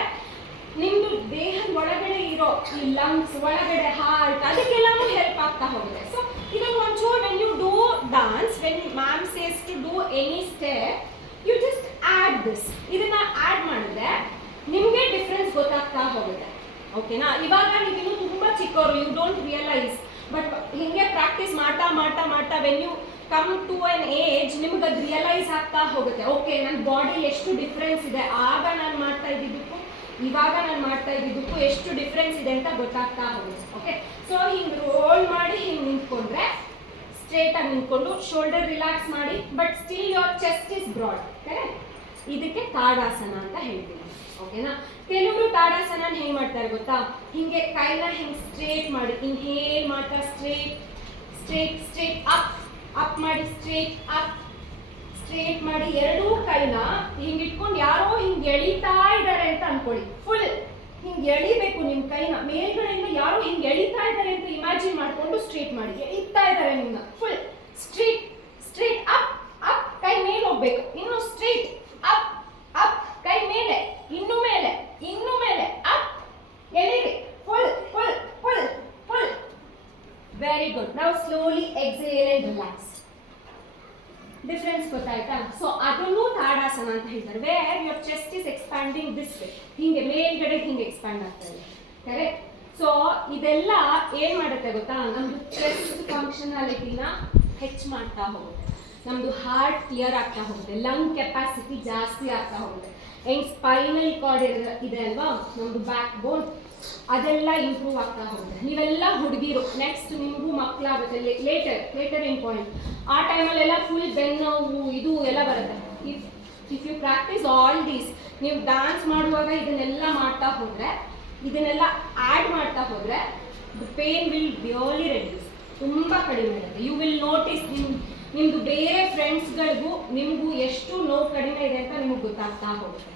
ನಿಮ್ದು ದೇಹದ ಒಳಗಡೆ ಇರೋ ಈ ಲಂಗ್ಸ್, ಒಳಗಡೆ ಹಾರ್ಟ್, ಅದಕ್ಕೆಲ್ಲನೂ ಹೆಲ್ಪ್ ಆಗ್ತಾ ಹೋಗುತ್ತೆ. ಸೊ ಇದನ್ನು ಒಂಚೂರು when you do dance, when ma'am says to do any step, you just add this. ಇದನ್ನ ಆ್ಯಡ್ ಮಾಡಿದ್ರೆ ನಿಮಗೆ ಡಿಫ್ರೆನ್ಸ್ ಗೊತ್ತಾಗ್ತಾ ಹೋಗುತ್ತೆ. ಓಕೆನಾ? ಇವಾಗ ನೀವಿನ್ನೂ ತುಂಬ ಚಿಕ್ಕವರು, ಯು ಡೋಂಟ್ ರಿಯಲೈಸ್, ಬಟ್ ಹಿಂಗೆ ಪ್ರಾಕ್ಟೀಸ್ ಮಾಡ್ತಾ ಮಾಡ್ತಾ ಮಾಡ್ತಾ when you come to an age ನಿಮ್ಗೆ ಅದು ರಿಯಲೈಸ್ ಆಗ್ತಾ ಹೋಗುತ್ತೆ. ಓಕೆ, ನನ್ನ ಬಾಡಿಲಿ ಎಷ್ಟು ಡಿಫ್ರೆನ್ಸ್ ಇದೆ, ಆಗ ನಾನು ಮಾಡ್ತಾ ಇದ್ದಿದ್ದಕ್ಕೂ ಇವಾಗ ನಾನು ಮಾಡ್ತಾ ಇದ್ದಿದ್ದಕ್ಕೂ ಎಷ್ಟು ಡಿಫ್ರೆನ್ಸ್ ಇದೆ ಅಂತ ಗೊತ್ತಾಗ್ತಾ ಹೋಗುತ್ತೆ. ಓಕೆ, ಸೊ ಹಿಂಗೆ ರೋಲ್ ಮಾಡಿ ಹಿಂಗೆ ನಿಂತ್ಕೊಂಡ್ರೆ, ಸ್ಟ್ರೇಟಾಗಿ ನಿಂತ್ಕೊಂಡು ಶೋಲ್ಡರ್ ರಿಲ್ಯಾಕ್ಸ್ ಮಾಡಿ, but still your chest is broad, correct? ಇದಕ್ಕೆ ತಾಡಾಸನ ಅಂತ ಹೇಳ್ತೀವಿ. ಓಕೆನಾ? ಕೆಲವರು ತಾಡಾಸನ ಹೆಂಗೆ ಮಾಡ್ತಾರೆ ಗೊತ್ತಾ, ಹಿಂಗೆ ಕೈನ ಹಿಂಗೆ ಸ್ಟ್ರೇಟ್ ಮಾಡಿ, ಇನ್ಹೇಲ್ ಮಾಡ್ತಾ ಸ್ಟ್ರೇಟ್ ಸ್ಟ್ರೇಟ್ ಸ್ಟ್ರೇಟ್ ಅಪ್ ಮಾಡಿ, ಸ್ಟ್ರೇಟ್ ಮಾಡಿ, ಎರಡೂ ಕೈನ ಹಿಂಗೆ ಇಟ್ಕೊಂಡು ಯಾರೋ ಹಿಂಗೆ ಎಳಿತಾ ಇದ್ದಾರೆ ಅಂತ ಅನ್ಕೊಳ್ಳಿ. ಫುಲ್ ಹಿಂಗೆ ಎಳಿಬೇಕು, ನಿಮ್ಮ ಕೈನ ಮೇಲ್ಗಡೆಯಿಂದ ಯಾರೋ ಹಿಂಗೆ ಎಳಿತಾ ಇದ್ದಾರೆ ಅಂತ ಇಮ್ಯಾಜಿನ್ ಮಾಡಿಕೊಂಡು ಸ್ಟ್ರೇಟ್ ಮಾಡಿ, ಎಳಿತಾ ಇದ್ದಾರೆ ನಿಮ್ಮನ್ನ. ಫುಲ್ ಸ್ಟ್ರೇಟ್ ಸ್ಟ್ರೇಟ್ ಅಪ್, ಕೈ ಮೇಲೆ ಹೋಗ್ಬೇಕು, ಇನ್ನು ಸ್ಟ್ರೇಟ್ ಅಪ್, ಕೈ ಮೇಲೆ, ಇನ್ನು ಮೇಲೆ, ಅಪ್, ಎಳಿರಿ, full full full full. Very good. ನಾವು slowly exhale and relax. Difference ಗೊತ್ತಾಯ್ತಾ? ಸೊ ಅದನ್ನು ತಾಡಾಸನ ಅಂತ ಹೇಳ್ತಾರೆ, where your chest is expanding this way, ಹಿಂಗೆ ಮೇಲ್ಗಡೆ ಹಿಂಗೆ ಎಕ್ಸ್ಪ್ಯಾಂಡ್ ಆಗ್ತಾ ಇದೆ, ಕರೆಕ್ಟ್? ಸೊ ಇದೆಲ್ಲ ಏನು ಮಾಡುತ್ತೆ ಗೊತ್ತಾ, ನಮ್ಮದು ಚೆಸ್ಟ್ ಫಂಕ್ಷನಾಲಿಟಿನ ಹೆಚ್ಚು ಮಾಡ್ತಾ ಹೋಗುತ್ತೆ, ನಮ್ಮದು ಹಾರ್ಟ್ ಕ್ಲಿಯರ್ ಆಗ್ತಾ ಹೋಗುತ್ತೆ, ಲಂಗ್ ಕೆಪಾಸಿಟಿ ಜಾಸ್ತಿ ಆಗ್ತಾ ಹೋಗುತ್ತೆ, ಆ್ಯಂಡ್ ಸ್ಪೈನಲ್ ಕಾರ್ಡ್ ಇದೆ ಅಲ್ವಾ, ನಮ್ಮದು ಬ್ಯಾಕ್ ಬೋನ್, ಅದೆಲ್ಲ ಇಂಪ್ರೂವ್ ಆಗ್ತಾ ಹೋಗುತ್ತೆ. ನೀವೆಲ್ಲ ಹುಡುಗಿರು, ನೆಕ್ಸ್ಟ್ ನಿಮಗೂ ಮಕ್ಕಳಾಗುತ್ತೆ ಲೇಟರ್ ಇನ್ ಪಾಯಿಂಟ್, ಆ ಟೈಮಲ್ಲೆಲ್ಲ ಫುಲ್ ಬೆನ್ನೋವು ಇದು ಎಲ್ಲ ಬರುತ್ತೆ. If you practice all these, ನೀವು ಡ್ಯಾನ್ಸ್ ಮಾಡುವಾಗ ಇದನ್ನೆಲ್ಲ ಮಾಡ್ತಾ ಹೋದರೆ, ಇದನ್ನೆಲ್ಲ ಆ್ಯಡ್ ಮಾಡ್ತಾ ಹೋದರೆ, the pain will really reduce, ತುಂಬ ಕಡಿಮೆ ಇರುತ್ತೆ. ಯು ವಿಲ್ ನೋಟಿಸ್ ನಿಮ್ಮದು ಬೇರೆ ಫ್ರೆಂಡ್ಸ್ಗಳಿಗೂ ನಿಮಗೂ ಎಷ್ಟು ನೋವು ಕಡಿಮೆ ಇದೆ ಅಂತ ನಿಮಗೆ ಗೊತ್ತಾಗ್ತಾ ಹೋಗುತ್ತೆ.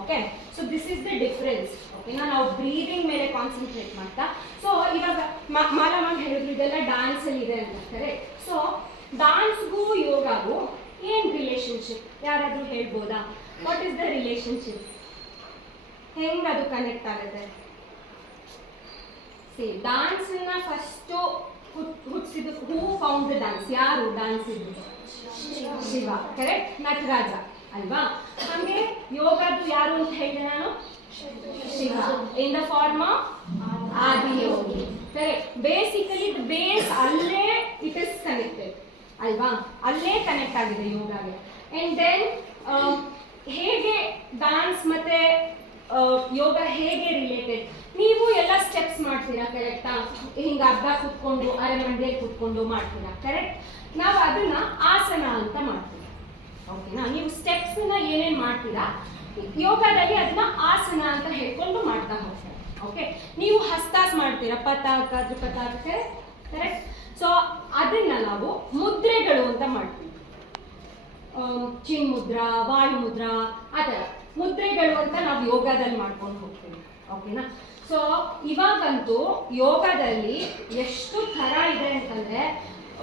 Okay. So this is the difference. ಓಕೆನಾ, ನಾವು ಬ್ರೀದಿಂಗ್ ಮೇಲೆ ಕಾನ್ಸಂಟ್ರೇಟ್ ಮಾಡ್ತಾ. ಸೊ ಇವಾಗ ಮಾಲಾ ಮ್ಯಾಮ್ ಹೇಳಿದ್ರು ಇದೆಲ್ಲ ಡ್ಯಾನ್ಸಲ್ಲಿ ಇದೆ ಅಂತ. ಕರೆಕ್ಟ್. ಸೊ ಡಾನ್ಸ್ಗೂ ಯೋಗಾಗೂ ಏನು ರಿಲೇಶನ್ಶಿಪ್ ಯಾರಾದರೂ ಹೇಳ್ಬೋದಾ? What is the relationship? ಹೆಂಗೆ ಅದು ಕನೆಕ್ಟ್ ಆಗುತ್ತೆ? ಸಿ, ಡಾನ್ಸನ್ನ ಫಸ್ಟು ಹುಟ್ಟಿಸಿದ್ದು, ಹೂ ಫೌಂಡ್ ದ ಡಾನ್ಸ್? ಯಾರು ಡಾನ್ಸ್ ಇದ್ದು? ಶಿವ. ಕರೆಕ್ಟ್. ನಟರಾಜ ಅಲ್ವಾ? ಹಾಗೆ ಯೋಗದ್ದು ಯಾರು ಅಂತ ಹೇಳಿದೆ ನಾನು? Shiva, in the form of Adiyogi. Correct. Basically the base ಅಲ್ಲೇ ಇಟ್ ಇಸ್ ಕನೆಕ್ಟೆಡ್ ಅಲ್ವಾ? ಅಲ್ಲೇ ಕನೆಕ್ಟ್ ಆಗಿದೆ ಯೋಗಾಗೆ. ಅಂಡ್ ದೆನ್ ಹೇಗೆ ಡಾನ್ಸ್ ಮತ್ತೆ ಯೋಗ ಹೇಗೆ ರಿಲೇಟೆಡ್? ನೀವು ಎಲ್ಲ ಸ್ಟೆಪ್ಸ್ ಮಾಡ್ತೀರಾ, ಕರೆಕ್ಟಾ? ಹಿಂಗೆ ಅರ್ಧ ಕೂತ್ಕೊಂಡು ಅರೆಮಂಡಿಯಲ್ಲಿ ಕೂತ್ಕೊಂಡು ಮಾಡ್ತೀರಾ, ಕರೆಕ್ಟ್? ನಾವು ಅದನ್ನ ಆಸನ ಅಂತ ಮಾಡ್ತೀವಿ. ಓಕೆನಾ? ನೀವು ಸ್ಟೆಪ್ಸ್ನ ಏನೇನು ಮಾಡ್ತೀರಾ ಯೋಗದಲ್ಲಿ ಅದನ್ನ ಆಸನ ಅಂತ ಹೇಳ್ಕೊಂಡು ಮಾಡ್ತಾ ಹೋಗ್ತಾರೆ. ಓಕೆ. ನೀವು ಹಸ್ತಾಸ್ ಮಾಡ್ತೀರಾ, ಪತಾಕ, ತ್ರಿಪತಾಕ, ಕರೆಕ್ಟ್? ಸೊ ಅದನ್ನ ನಾವು ಮುದ್ರೆಗಳು ಅಂತ ಮಾಡ್ತೀವಿ. ಚಿನ್ಮುದ್ರಾ, ವಾಯುಮುದ್ರಾ, ಆ ಥರ ಮುದ್ರೆಗಳು ಅಂತ ನಾವು ಯೋಗದಲ್ಲಿ ಮಾಡ್ಕೊಂಡು ಹೋಗ್ತೀವಿ. ಓಕೆನಾ? ಸೊ ಇವಾಗಂತೂ ಯೋಗದಲ್ಲಿ ಎಷ್ಟು ಥರ ಇದೆ ಅಂತಂದರೆ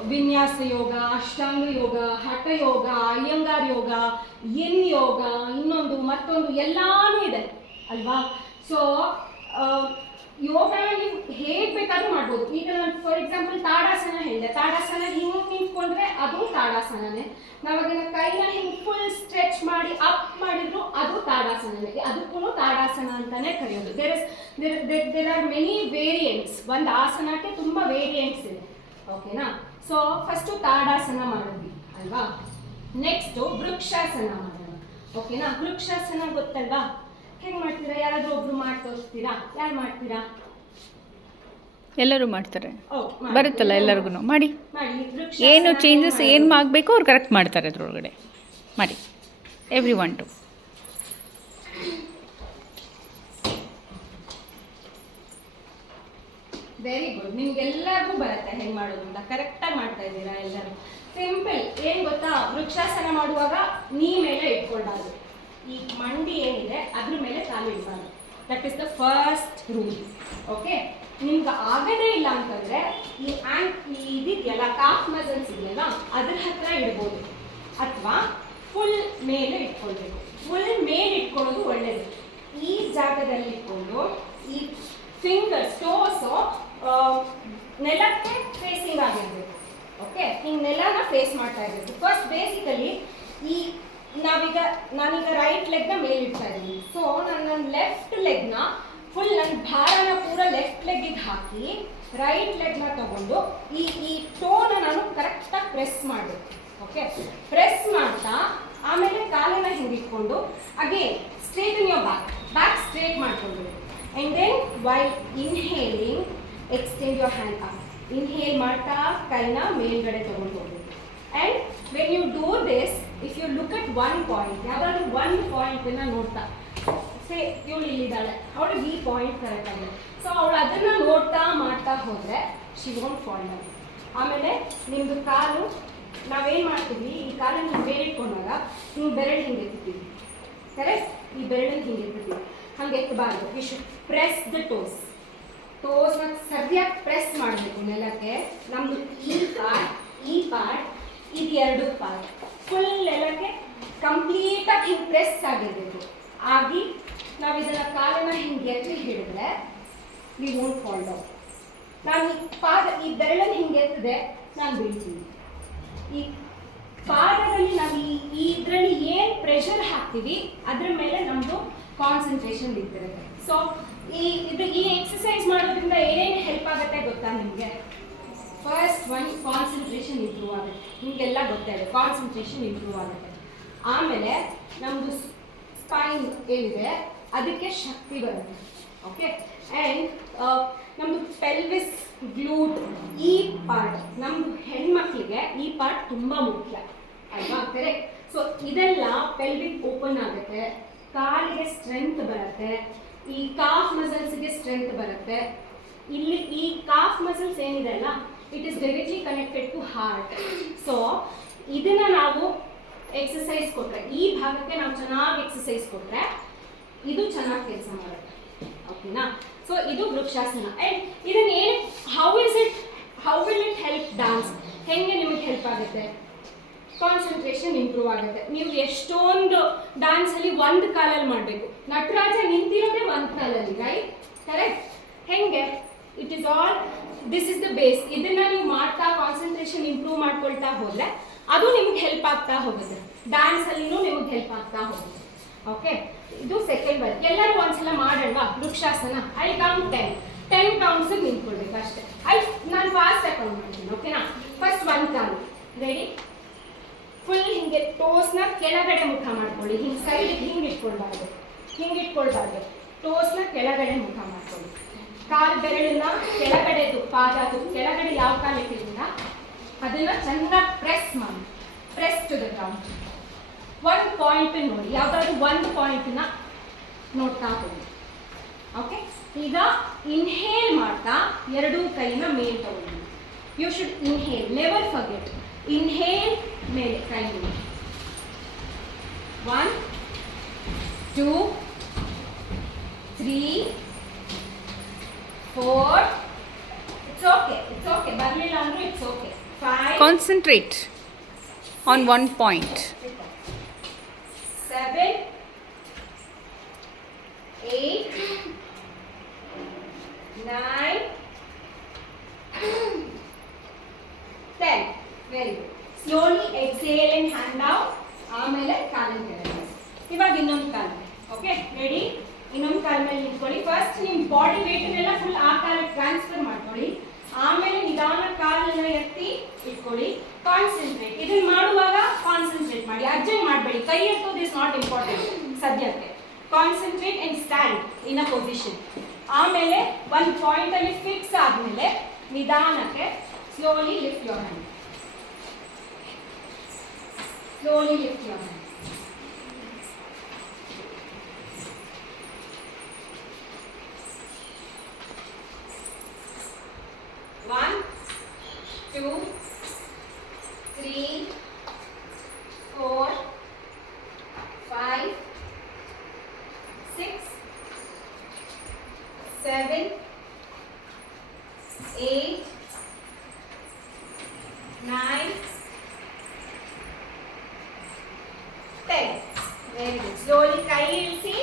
ವಿನ್ಯಾಸ ಯೋಗ, ಅಷ್ಟಾಂಗ ಯೋಗ, ಹಠ ಯೋಗ, ಅಯ್ಯಂಗಾರ್ ಯೋಗ, ಇನ್ ಯೋಗ, ಇನ್ನೊಂದು ಮತ್ತೊಂದು ಎಲ್ಲಾನು ಇದೆ ಅಲ್ವಾ? ಸೊ ಯೋಗ ನೀವು ಹೇಗೆ ಬೇಕಾದ್ರೂ ಮಾಡ್ಬೋದು. ಈಗ ನಾನು ಫಾರ್ ಎಕ್ಸಾಂಪಲ್ ತಾಡಾಸನ ಹೇಳಿದೆ. ತಾಡಾಸನ ಹಿಂಗೆ ನಿಂತ್ಕೊಂಡ್ರೆ ಅದು ತಾಡಾಸನನೇ. ನಾವು ಅದನ್ನ ಕೈನ ಹಿಂಗೆ ಫುಲ್ ಸ್ಟ್ರೆಚ್ ಮಾಡಿ ಅಪ್ ಮಾಡಿದ್ರು ಅದು ತಾಡಾಸನನೇ. ಅದಕ್ಕೂ ತಾಡಾಸನ ಅಂತಾನೆ ಕರೆಯೋದು. There are many variants. ಒಂದು ಆಸನಕ್ಕೆ ತುಂಬ ವೇರಿಯಂಟ್ಸ್ ಇದೆ. ಓಕೆನಾ? ಸೊ ಫಸ್ಟು ತಾಡಾಸನ ಮಾಡಿದ್ವಿ ಅಲ್ವಾ? ನೆಕ್ಸ್ಟು ವೃಕ್ಷಾಸನ ಮಾಡೋಣ. ಓಕೆನಾ? ವೃಕ್ಷಾಸನ ಗೊತ್ತಲ್ವಾ? ಹೇಗೆ ಮಾಡ್ತೀರಾ? ಯಾರಾದರೂ ಒಬ್ರು ಮಾಡಿ ತೋರಿಸ್ತೀರಾ? ಯಾರು ಮಾಡ್ತೀರಾ? ಎಲ್ಲರೂ ಮಾಡ್ತಾರೆ, ಮಾಡಿ. ಬರುತ್ತಲ್ಲ ಎಲ್ಲರಿಗೂ ಮಾಡಿ. ಏನು ಚೇಂಜಸ್ ಏನು ಆಗಬೇಕು ಅವ್ರು ಕರೆಕ್ಟ್ ಮಾಡ್ತಾರೆ ಅದ್ರೊಳಗಡೆ. ಮಾಡಿ, every one two. Very good. ನಿಮ್ಗೆಲ್ಲರಿಗೂ ಬರುತ್ತೆ ಹೆಂಗೆ ಮಾಡೋದು ಅಂತ. ಕರೆಕ್ಟಾಗಿ ಮಾಡ್ತಾ ಇದ್ದೀರಾ ಎಲ್ಲರೂ. ಸಿಂಪಲ್. ಏನು ಗೊತ್ತಾ? ವೃಕ್ಷಾಸನ ಮಾಡುವಾಗ ನೀ ಮೇಲೆ ಇಟ್ಕೊಳ್ಬಾರ್ದು. ಈ ಮಂಡಿ ಏನಿದೆ ಅದ್ರ ಮೇಲೆ ಕಾಲು ಇಡಬಾರ್ದು. That is the first rule. Okay. ನಿಮ್ಗೆ ಆಗದೇ ಇಲ್ಲ ಅಂತಂದರೆ ಈ ಇದಿದೆಯಲ್ಲ, ಕಾಫ್ ಮಸಲ್ಸ್ ಇದೆಯಲ್ಲ, ಅದ್ರ ಹತ್ರ ಇಡ್ಬೋದು. ಅಥವಾ ಫುಲ್ ಮೇಲೆ ಇಟ್ಕೊಳ್ಬೇಕು. ಫುಲ್ ಮೇಲೆ ಇಟ್ಕೊಳ್ಳೋದು ಒಳ್ಳೆಯದು. ಈ ಜಾಗದಲ್ಲಿ ಇಟ್ಕೊಂಡು ಈ ಫಿಂಗರ್ಸ್, ಟೋಸು ನೆಲಕ್ಕೆ ಫೇಸಿಂಗ್ ಆಗಿರಬೇಕು. ಓಕೆ. ಹಿಂಗೆ ನೆಲನ ಫೇಸ್ ಮಾಡ್ತಾ ಇರಬೇಕು. ಫಸ್ಟ್ ಬೇಸಿಕಲಿ ನಾನೀಗ ರೈಟ್ ಲೆಗ್ನ ಮೇಲೆ ಇಡ್ತಾ ಇದ್ದೀನಿ. ಸೊ ನನ್ನ ಲೆಫ್ಟ್ ಲೆಗ್ನ ಫುಲ್ ನನ್ನ ಭಾರನ ಪೂರ ಲೆಫ್ಟ್ ಲೆಗ್ಗಿಗೆ ಹಾಕಿ ರೈಟ್ ಲೆಗ್ನ ತಗೊಂಡು ಈ ಟೋನ ನಾನು ಕರೆಕ್ಟಾಗಿ ಪ್ರೆಸ್ ಮಾಡಬೇಕು. ಓಕೆ. ಪ್ರೆಸ್ ಮಾಡ್ತಾ ಆಮೇಲೆ ಕಾಲನ್ನ ಹಿಂಗಿಟ್ಕೊಂಡು again straighten your back straight ಮಾಡ್ಕೊಳ್ಬೇಕು. And then while inhaling extend your hand up. Inhale ಮಾಡ್ತಾ ಕೈನ ಮೇಲ್ಗಡೆ ತಗೊಂಡು ಹೋಗ್ಬೇಕು. And when you do this, if you look at one point, ಯಾವುದಾದ್ರೂ ಒಂದು ಪಾಯಿಂಟನ್ನು ನೋಡ್ತಾ, ಸೇ ಇವಳು ಇಲ್ಲಿದ್ದಾಳೆ, ಅವಳಿಗೆ ಈ ಪಾಯಿಂಟ್ ಕರೆಕ್ಟ್ ಆಗಿದೆ. ಸೊ ಅವಳು ಅದನ್ನು ನೋಡ್ತಾ ಮಾಡ್ತಾ ಹೋದರೆ ಶಿ ವೋಂಟ್ ಫಾಲ್ ಡೌನ್. ಆಮೇಲೆ ನಿಮ್ಮದು ಕಾಲು ನಾವೇನು ಮಾಡ್ತೀವಿ, ಈ ಕಾಲನ್ನು ಹಿಂಗೆ ಬೇರೆ ಇಟ್ಕೊಂಡಾಗ ಹಿಂಗೆ ಬೆರಳು ಹಿಂಗೆ ಎತ್ತೀವಿ. ಕರೆಕ್ಟ್. ಈ ಬೆರಳನ್ನು ಹಿಂಗೆ ಎತ್ತೀವಿ. ಹಂಗೆ ಎತ್ತಬಾರ್ದು. ವಿ ಶುಡ್ ಪ್ರೆಸ್ ದ ಟೋಸ್ನ ಸರಿಯಾಗಿ ಪ್ರೆಸ್ ಮಾಡಬೇಕು ನೆಲಕ್ಕೆ. ನಮ್ಮದು ಈ ಪಾರ್ಟ್ ಇದು ಎರಡು ಪಾರ್ಟ್ ಫುಲ್ ನೆಲಕ್ಕೆ ಕಂಪ್ಲೀಟಾಗಿ ಹಿಂಗೆ ಪ್ರೆಸ್ ಆಗಿರಬೇಕು. ಆಗಿ ನಾವು ಇದನ್ನು ಕಾಲನ್ನು ಹಿಂಗೆ ಎತ್ತಿ ಹಿಡಿದ್ರೆ ವಿ ವೋಂಟ್ ಫಾಲ್ ಡೌನ್. ನಾನು ಈ ಬೆರಳನ್ನು ಹಿಂಗೆ ಎತ್ತಿದೆ, ನಾನು ಬೀಳ್ತೀನಿ. ಈ ಪಾದದಲ್ಲಿ ನಾವು ಇದರಲ್ಲಿ ಏನು ಪ್ರೆಷರ್ ಹಾಕ್ತೀವಿ ಅದ್ರ ಮೇಲೆ ನಮ್ಮದು ಕಾನ್ಸಂಟ್ರೇಷನ್ ಇರ್ತಿರುತ್ತೆ. ಸೊ ಈ ಎಕ್ಸಸೈಸ್ ಮಾಡೋದ್ರಿಂದ ಏನೇನು ಹೆಲ್ಪ್ ಆಗುತ್ತೆ ಗೊತ್ತಾ ನಿಮಗೆ? ಫಸ್ಟ್ ಒನ್, ಕಾನ್ಸಂಟ್ರೇಷನ್ ಇಂಪ್ರೂವ್ ಆಗುತ್ತೆ. ನಿಮಗೆಲ್ಲ ಗೊತ್ತಿದೆ, ಕಾನ್ಸಂಟ್ರೇಷನ್ ಇಂಪ್ರೂವ್ ಆಗುತ್ತೆ. ಆಮೇಲೆ ನಮ್ಮದು ಸ್ಪೈನ್ ಏನಿದೆ ಅದಕ್ಕೆ ಶಕ್ತಿ ಬರುತ್ತೆ. ಓಕೆ. ಆ್ಯಂಡ್ ನಮ್ಮದು ಪೆಲ್ವಿಸ್, ಗ್ಲೂಟ್, ಈ ಪಾರ್ಟ್ ನಮ್ಮದು ಹೆಣ್ಮಕ್ಳಿಗೆ ಈ ಪಾರ್ಟ್ ತುಂಬ ಮುಖ್ಯ ಅಲ್ವಾ? ಕರೆಕ್ಟ್. ಸೊ ಇದೆಲ್ಲ ಪೆಲ್ವಿಕ್ ಓಪನ್ ಆಗುತ್ತೆ, ಕಾಲಿಗೆ ಸ್ಟ್ರೆಂತ್ ಬರುತ್ತೆ, ಈ ಕಾಫ್ ಮಸಲ್ಸ್ಗೆ ಸ್ಟ್ರೆಂತ್ ಬರುತ್ತೆ. ಇಲ್ಲಿ ಈ ಕಾಫ್ ಮಸಲ್ಸ್ ಏನಿದೆ ಅಲ್ಲ, it is directly connected to heart. So ಇದನ್ನು ನಾವು ಎಕ್ಸಸೈಸ್ ಕೊಟ್ಟರೆ, ಈ ಭಾಗಕ್ಕೆ ನಾವು ಚೆನ್ನಾಗಿ ಎಕ್ಸಸೈಸ್ ಕೊಟ್ಟರೆ ಇದು ಚೆನ್ನಾಗಿ ಕೆಲಸ ಮಾಡುತ್ತೆ. ಓಕೆನಾ? ಸೊ ಇದು ವೃಕ್ಷಾಸನ. ಆ್ಯಂಡ್ ಇದನ್ನ ಏನು, how will it help dance? ಹೆಂಗೆ ನಿಮಗೆ ಹೆಲ್ಪ್ ಆಗುತ್ತೆ? ಕಾನ್ಸಂಟ್ರೇಷನ್ ಇಂಪ್ರೂವ್ ಆಗುತ್ತೆ. ನೀವು ಎಷ್ಟೊಂದು ಡ್ಯಾನ್ಸಲ್ಲಿ ಒಂದು ಕಾಲಲ್ಲಿ ಮಾಡಬೇಕು. ನಟರಾಜ ನಿಂತಿರೋದೇ ಒಂದು ಕಾಲಲ್ಲಿ, ರೈಟ್? ಕರೆಕ್ಟ್? ಹೆಂಗೆ? It is all, this is the base. ಇದನ್ನ ನೀವು ಮಾಡ್ತಾ ಕಾನ್ಸಂಟ್ರೇಷನ್ ಇಂಪ್ರೂವ್ ಮಾಡ್ಕೊಳ್ತಾ ಹೋದರೆ ಅದು ನಿಮ್ಗೆ ಹೆಲ್ಪ್ ಆಗ್ತಾ ಹೋಗುತ್ತೆ. ಡ್ಯಾನ್ಸಲ್ಲಿನೂ ನಿಮ್ಗೆ ಹೆಲ್ಪ್ ಆಗ್ತಾ ಹೋಗುತ್ತೆ. ಓಕೆ, ಇದು ಸೆಕೆಂಡ್ ವರ್ಕ್. ಎಲ್ಲರೂ ಒಂದ್ಸಲ ಮಾಡೋಣ ವೃಕ್ಷಾಸನ. ಐ ಕೌಂಟ್ 10 ಕೌಂಟ್ಸಿಗೆ ನಿಂತ್ಕೊಳ್ಬೇಕು ಅಷ್ಟೇ. ನಾನು ಫಾಸ್ಟ್ ಕೌಂಟ್ ಮಾಡ್ತೀನಿ. ಓಕೆನಾ? ಫಸ್ಟ್ ಒಂದು ಕಾಲು. ರೆಡಿ? ಫುಲ್ ಹಿಂಗೆ ಟೋಸ್ನ ಕೆಳಗಡೆ ಮುಖ ಮಾಡ್ಕೊಳ್ಳಿ. ಹಿಂಗೆ ಸೈಡ್ ಹಿಂಗೆ ಇಟ್ಕೊಳ್ಬಾರ್ದು, ಹಿಂಗೆ ಇಟ್ಕೊಳ್ಬಾರ್ದು. ಟೋಸ್ನ ಕೆಳಗಡೆ ಮುಖ ಮಾಡ್ಕೊಳ್ಳಿ. ಕಾಲು ಬೆರಳನ್ನ ಕೆಳಗಡೆದು, ಪಾದದು ಕೆಳಗಡೆ ಯಾವ ಕಾಲಿಟ್ಟಿಲ್ಲ ಅದನ್ನ ಚೆನ್ನಾಗಿ ಪ್ರೆಸ್ ಮಾಡಿ. Press to the ground. ಒಂದು ಪಾಯಿಂಟ್ ನೋಡಿ, ಯಾವುದಾದ್ರು ಒಂದು ಪಾಯಿಂಟ್ನ ನೋಡ್ತಾ ಹೋಗಿ. ಓಕೆ, ಈಗ ಇನ್ಹೇಲ್ ಮಾಡ್ತಾ ಎರಡೂ ಕೈನ ಮೇಲೆ ತಗೊಳ್ಳಿ. You should inhale, never forget. Inhale ಮೇಲೆ ಕೈ ಮೇಲೆ. 1 2 3 4. It's okay. ಬರಲಿಲ್ಲ ಅಂದ್ರೆ it's okay. 5. Concentrate on one point. 7 8 9 10. Very good. Slowly exhale and hand down. ಆಮೇಲೆ ಕಾಲಿನ ಕೆಳಗೆ. ಇವಾಗ ಇನ್ನೊಂದು ಕಾಲು. Okay, ready? ಇನ್ನೊಂದು ಕಾಲ ಮೇಲೆ ನಿಂತ್ಕೊಳ್ಳಿ. ಫಸ್ಟ್ ನಿಮ್ಮ ಬಾಡಿ ವೇಟ್ನೆಲ್ಲ ಫುಲ್ ಆ ಕಾಲಕ್ಕೆ ಟ್ರಾನ್ಸ್ಫರ್ ಮಾಡ್ಕೊಳ್ಳಿ. ಆಮೇಲೆ ನಿಧಾನ ಕಾಲನ್ನ ಎತ್ತಿ ಇಟ್ಕೊಳ್ಳಿ. ಕಾನ್ಸಂಟ್ರೇಟ್. ಇದನ್ನ ಮಾಡುವಾಗ ಕಾನ್ಸಂಟ್ರೇಟ್ ಮಾಡಿ, ಅರ್ಜೆಂಟ್ ಮಾಡಬೇಡಿ. ಕೈ ಎತ್ತೋದು ಇಸ್ ನಾಟ್ ಇಂಪಾರ್ಟೆಂಟ್ ಸದ್ಯಕ್ಕೆ. Concentrate and stand in a position. ಆಮೇಲೆ ಒಂದು ಪಾಯಿಂಟ್ ಅಲ್ಲಿ ಫಿಕ್ಸ್ ಆದ್ಮೇಲೆ ನಿಧಾನಕ್ಕೆ slowly lift your hand. Slowly lift your hand. One, 2, 3, 4, 5, 6, 7, 8, 9, 10. Very good. Slowly ಕೈ ಇಳಿಸಿ,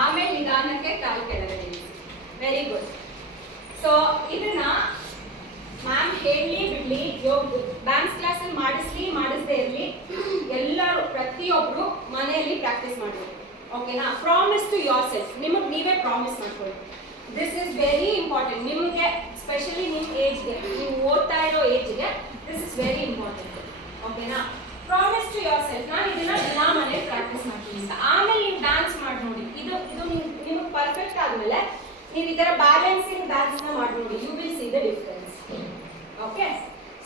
ಆಮೇಲೆ ನಿಧಾನಕ್ಕೆ ಕಾಲು ಕೆಳಗಡೆ ಇಳಿಸಿ. Very good. ಸೊ ಇದನ್ನ ಮ್ಯಾಮ್ ಹೇಳಲಿ ಬಿಡ್ಲಿ, ಡ್ಯಾನ್ಸ್ ಕ್ಲಾಸಲ್ಲಿ ಮಾಡಿಸದೇ ಇರಲಿ, ಎಲ್ಲರೂ ಪ್ರತಿಯೊಬ್ಬರು ಮನೆಯಲ್ಲಿ ಪ್ರಾಕ್ಟೀಸ್ ಮಾಡಬೇಕು. ಓಕೆನಾ? Promise to yourself. ನಿಮಗೆ ನೀವೇ ಪ್ರಾಮಿಸ್ ಮಾಡ್ಕೊಳ್ಳಿ. This is very important. ನಿಮಗೆ ಸ್ಪೆಷಲಿ ನಿಮ್ಮ ಏಜ್ಗೆ, ನೀವು ಓದ್ತಾ ಇರೋ ಏಜ್ಗೆ ದಿಸ್ ಇಸ್ ವೆರಿ ಇಂಪಾರ್ಟೆಂಟ್. ಓಕೆನಾ? ಪ್ರಾಮಿಸ್ ಟು ಯೋರ್ ಸೆಲ್ಫ್, ನಾನು ಇದನ್ನ ದಿನ ಮನೇಲಿ ಪ್ರಾಕ್ಟೀಸ್ ಮಾಡ್ತೀನಿ ಅಂತ. ಆಮೇಲೆ ನೀವು ಡ್ಯಾನ್ಸ್ ಮಾಡಿ ನೋಡಿ. ಇದು ನಿಮಗೆ ಪರ್ಫೆಕ್ಟ್ ಆದಮೇಲೆ ನೀವು ಈ ಥರ ಬ್ಯಾಲೆನ್ಸಿಂಗ್ ಡ್ಯಾನ್ಸ್ನ ಮಾಡಿ ನೋಡಿ. You will see the difference. Okay,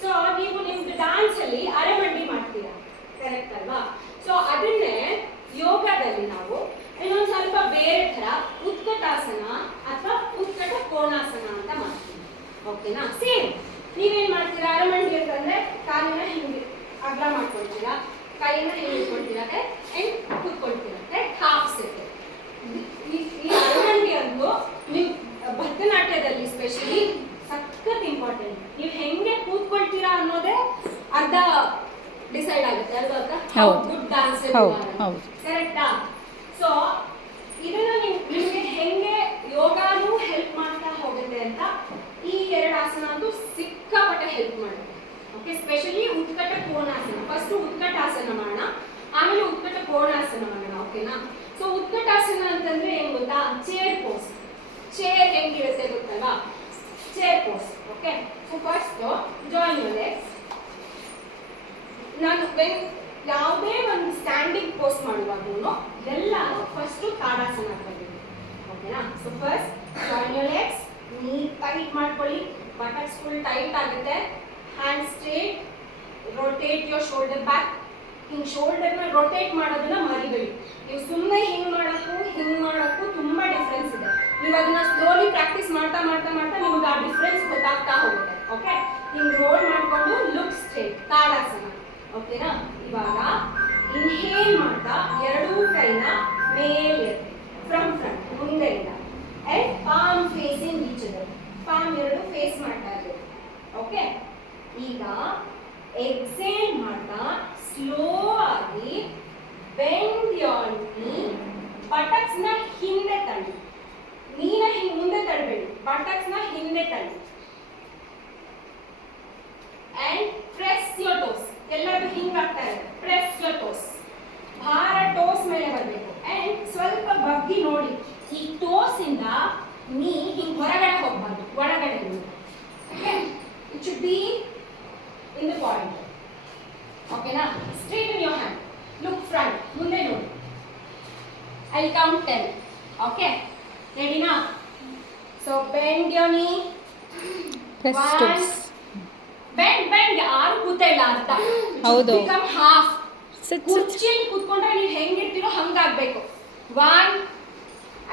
so ನೀವು ನಿಮ್ದು ಡ್ಯಾನ್ಸಲ್ಲಿ ಅರೆಮಂಡಿ ಮಾಡ್ತೀರಾ, ಕರೆಕ್ಟ್ ಅಲ್ವಾ? ಸೊ ಅದನ್ನೇ ಯೋಗದಲ್ಲಿ ನಾವು ಇನ್ನೊಂದು ಸ್ವಲ್ಪ ಬೇರೆ ಥರ ಉತ್ಕಟಾಸನ ಅಥವಾ ಉತ್ಕಟ ಕೋಣಾಸನ ಅಂತ ಮಾಡ್ತೀವಿ. ಓಕೆನಾ? ಸೇಮ್ ನೀವೇನು ಮಾಡ್ತೀರಾ? ಅರೆಮಂಡಿ ಅಂತಂದರೆ ಕಾಲನ್ನ ಹಿಂಗೆ ಅಗ್ಲ ಮಾಡ್ಕೊಳ್ತೀರಾ, ಕೈಯನ್ನ ಹಿಂಗೆ ಇಟ್ಕೊಳ್ತೀರಾ, ಆ್ಯಂಡ್ ಕೂತ್ಕೊಳ್ತೀರಾ, ಹಾಫ್ ಸೆಟ್. ಈ ಅರೆಮಂಡಿ ಅಂದು ನೀವು ಭರತನಾಟ್ಯದಲ್ಲಿ ಸ್ಪೆಷಲಿ ಸಖತ್ ಇಂಪಾರ್ಟೆಂಟ್. ನೀವು ಹೆಂಗೆ ಕೂತ್ಕೊಳ್ತೀರಾ ಅನ್ನೋದೇ ಅರ್ಧ ಡಿಸೈಡ್ ಆಗುತ್ತೆ ಅಲ್ವಾ? Good dance. ಕರೆಕ್ಟಾ? ಸೊ ಇದನ್ನ ನಿಮಗೆ ಹೆಂಗೆ ಯೋಗಾನು ಹೆಲ್ಪ್ ಮಾಡ್ತಾ ಹೋಗುತ್ತೆ ಅಂತ ಈ ಎರಡು ಆಸನ ಅಂತೂ ಸಿಕ್ಕಾಪಟ್ಟೆ ಹೆಲ್ಪ್ ಮಾಡುತ್ತೆ. Okay, specially utkata konasana. First utkatasana ಮಾಡೋಣ, ಆಮೇಲೆ ಉತ್ಕಟ ಕೋಣಾಸನ ಮಾಡೋಣ. ಓಕೆನಾ? ಸೊ ಉತ್ಕಟಾಸನ ಅಂತಂದ್ರೆ ಏನ್ ಗೊತ್ತಾ? Chair pose. ಚೇರ್ ಹೆಂಗಿರುತ್ತೆ ಗೊತ್ತಲ್ಲ? Chair pose. Okay, so first join your legs. ನಾನು ಯಾವುದೇ ಒಂದು ಸ್ಟ್ಯಾಂಡಿಂಗ್ ಪೋಸ್ ಮಾಡುವಾಗೂ ಎಲ್ಲ ಫಸ್ಟ್ ತಾಡಾಸನ ಬರಬೇಕು. ಓಕೆನಾ? So first join your legs, ನೀ ಟೈಟ್ ಮಾಡ್ಕೊಳ್ಳಿ, ಬಟಕ್ಸ್ ಫುಲ್ ಟೈಟ್ ಆಗುತ್ತೆ. Hand straight, rotate your shoulder back. ಹಿಂಗೆ ಶೋಲ್ಡರ್ನ ರೊಟೇಟ್ ಮಾಡೋದನ್ನ ಮರಿಬೇಡಿ. ನೀವು ಸುಮ್ಮನೆ ಹಿಂಗೆ ಮಾಡೋಕ್ಕೂ ತುಂಬ ಡಿಫ್ರೆನ್ಸ್ ಇದೆ. ನೀವು ಅದನ್ನ ಸ್ಲೋಲಿ ಪ್ರಾಕ್ಟೀಸ್ ಮಾಡ್ತಾ ನಿಮ್ಗೆ ಆ ಡಿಫ್ರೆನ್ಸ್ ಗೊತ್ತಾಗ್ತಾ ಹೋಗುತ್ತೆ. ಓಕೆ, ಹಿಂಗೆ ರೋಲ್ ಮಾಡಿಕೊಂಡು ಲುಕ್ ಸ್ಟ್ರೇಟ್, ತಾಡಾಸನ. ಓಕೆನಾ? ಇವಾಗ ಇನ್ಹೇಲ್ ಮಾಡ್ತಾ ಎರಡೂ ಕೈನ ಮೇಲೆ ಫ್ರಮ್ ಫ್ರಂಟ್ ಮುಂದೆಯಿಂದ and palm facing each other. Palm ಎರಡು ಫೇಸ್ ಮಾಡ್ತಾ ಇರಬೇಕು. ಓಕೆ, ಈಗ ಎಕ್ಸೇಲ್ ಮಾಡ್ತಾ ಸ್ಲೋ ಆಗಿ ಬೆಂಡ್ ಯೋರ್ ನೀ, ಬಟಕ್ಸ್ನ ಹಿಂದೆ ತಳ್ಳಿ. ನೀನ ಮುಂದೆ ತಳ್ಳಬೇಡಿ, ಬಟಕ್ಸ್ನ ಹಿಂದೆ ತಳ್ಳಿ. And press your toes. ಎಲ್ಲರೂ ಹಿಂಗಾಗ್ತಾ ಇದೆ. Press your toes. ಭಾರ ಟೋಸ್ ಮೇಲೆ ಬರಬೇಕು. ಅಂಡ್ ಸ್ವಲ್ಪ ಬಗ್ಗಿ ನೋಡಿ. ಈ ಟೋಸ್ ಇಂದ ನೀ ಹಿಂಗ್ ಹೊರಗಡೆ ಹೋಗ್ಬಾರ್ದು, ಒಳಗಡೆ okay. It should be in the point. ಓಕೆನಾ? Straight in your hand. Look front. ಮುಂದೆ ನೋಡಿ. I count 10. ಓಕೆ, ರೆಡಿನಾ? So bend your knee. Press toes. Bend ಯಾರು ಕೂತ ಇಲ್ಲ ಅರ್ಥ. ಹೌದು. Become half. ಸಿಟ್. ಕುರ್ಚಿಯಲ್ಲಿ ಕೂತ್ಕೊಂಡ್ರೆ ನೀವು ಹೆಂಗಿರ್ತೀರೋ ಹಂಗಾಗ್ಬೇಕು. 1,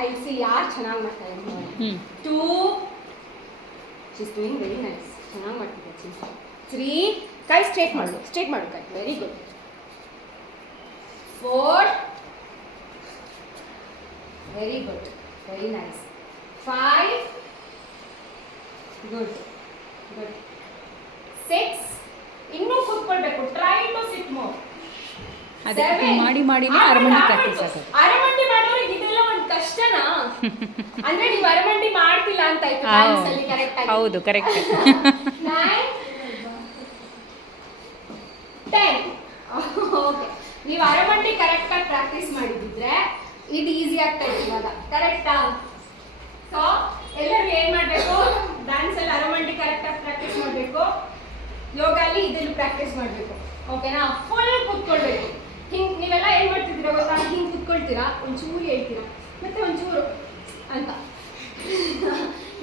ಐ ಸಿ ಯಾರು ಚೆನ್ನಾಗಿ ಮಾಡ್ತಾ ಇದ್ದಾರೆ. 2, ಶೀಸ್ ಡೂಯಿಂಗ್ ವೆರಿ ನೈಸ್. ಚೆನ್ನಾಗಿ ಮಾಡ್ತಿದ್ದೆ. 3, ಕೈ ಸ್ಟ್ರೇಟ್ ಮಾಡು, ಸ್ಟ್ರೇಟ್ ಮಾಡು ಕೈ. Very good. 4, very good, very nice. 5, good good. 6, ಇನ್ನೂ ಕೂತ್ಕೊಳ್ಬೇಕು. Try to sit more. ಅದೇ ಮಾಡಿ ಮಾಡಿನೇ ಅರಮನೆ ಪ್ರಾಕ್ಟೀಸ್ ಆಗೋದು. ಅರಮಂಡಿ ಮಾಡೋರಿಗೆ ಇದೆಲ್ಲ ಒಂದು ಕಷ್ಟನಾ? ಅಂದ್ರೆ ನೀವು ಅರಮಂಡಿ ಮಾಡ್ತಿಲ್ಲ ಅಂತ ಆಯ್ತು. ಡ್ಯಾನ್ಸ್ ಅಲ್ಲಿ ಕರೆಕ್ಟ್ ಆಗಿ. ಹೌದು, ಕರೆಕ್ಟ್. 9, 10. ಓಕೆ, ನೀವು ಅರಮಂಡಿ ಕರೆಕ್ಟ್ ಆಗಿ ಪ್ರಾಕ್ಟೀಸ್ ಮಾಡಿದ್ರೆ ಇದು ಈಸಿ ಆಗ್ತಾ ಇತ್ತು ಇವಾಗ. ಕರೆಕ್ಟಾ? ಸೊ ಎಲ್ಲರೂ ಏನ್ ಮಾಡ್ಬೇಕು? ಡ್ಯಾನ್ಸ್ ಅಲ್ಲಿ ಅರಮಂಡಿ ಕರೆಕ್ಟ್ ಆಗಿ ಪ್ರಾಕ್ಟೀಸ್ ಮಾಡಬೇಕು. ಯೋಗ ಅಲ್ಲಿ ಇದೆಲ್ಲ ಪ್ರಾಕ್ಟೀಸ್ ಮಾಡಬೇಕು. ಓಕೆನಾ? ಫುಲ್ ಕೂತ್ಕೊಳ್ಬೇಕು. ಹಿಂಗೆ ನೀವೆಲ್ಲ ಏನು ಮಾಡ್ತಿದ್ದೀರಾ ಗೊತ್ತಾ? ಹಿಂಗೆ ಕೂತ್ಕೊಳ್ತೀರಾ, ಒಂಚೂರು ಹೇಳ್ತೀರಾ, ಮತ್ತೆ ಒಂಚೂರು ಅಂತ.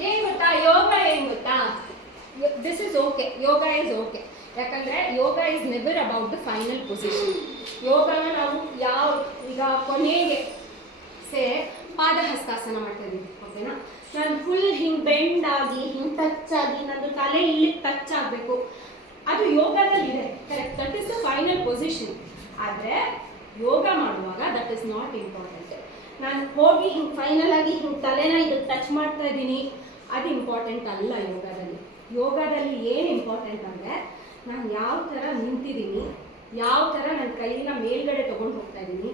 ಏನು ಗೊತ್ತಾ? ಯೋಗ ಏನು ಗೊತ್ತಾ? This is okay. Yoga is okay. ಯಾಕಂದರೆ yoga is never about the final position. ಯೋಗನ ನಾವು ಈಗ ಕೊನೆಗೆ ಪಾದಹಸ್ತಾಸನ ಮಾಡ್ತಾ ಇದ್ದೀವಿ. ಓಕೆನಾ? ನಾನು ಫುಲ್ ಹಿಂಗೆ ಬೆಂಡ್ ಆಗಿ, ಹಿಂಗೆ ಟಚ್ ಆಗಿ, ನಂದು ತಲೆ ಇಲ್ಲಿ ಟಚ್ ಆಗಬೇಕು. ಅದು ಯೋಗದಲ್ಲಿ ಇದೆ. Correct. That is the final position. ಆದರೆ ಯೋಗ ಮಾಡುವಾಗ ದಟ್ ಇಸ್ ನಾಟ್ ಇಂಪಾರ್ಟೆಂಟ್. ನಾನು ಹೋಗಿ ಹಿಂಗೆ ಫೈನಲ್ ಆಗಿ ಹಿಂಗೆ ತಲೆನ ಇದಕ್ಕೆ ಟಚ್ ಮಾಡ್ತಾ ಇದ್ದೀನಿ, ಅದು ಇಂಪಾರ್ಟೆಂಟ್ ಅಲ್ಲ ಯೋಗದಲ್ಲಿ. ಯೋಗದಲ್ಲಿ ಏನು ಇಂಪಾರ್ಟೆಂಟ್ ಅಂದರೆ ನಾನು ಯಾವ ಥರ ನಿಂತಿದ್ದೀನಿ, ಯಾವ ಥರ ನನ್ನ ಕೈನ ಮೇಲ್ಗಡೆ ತೊಗೊಂಡು ಹೋಗ್ತಾ ಇದ್ದೀನಿ,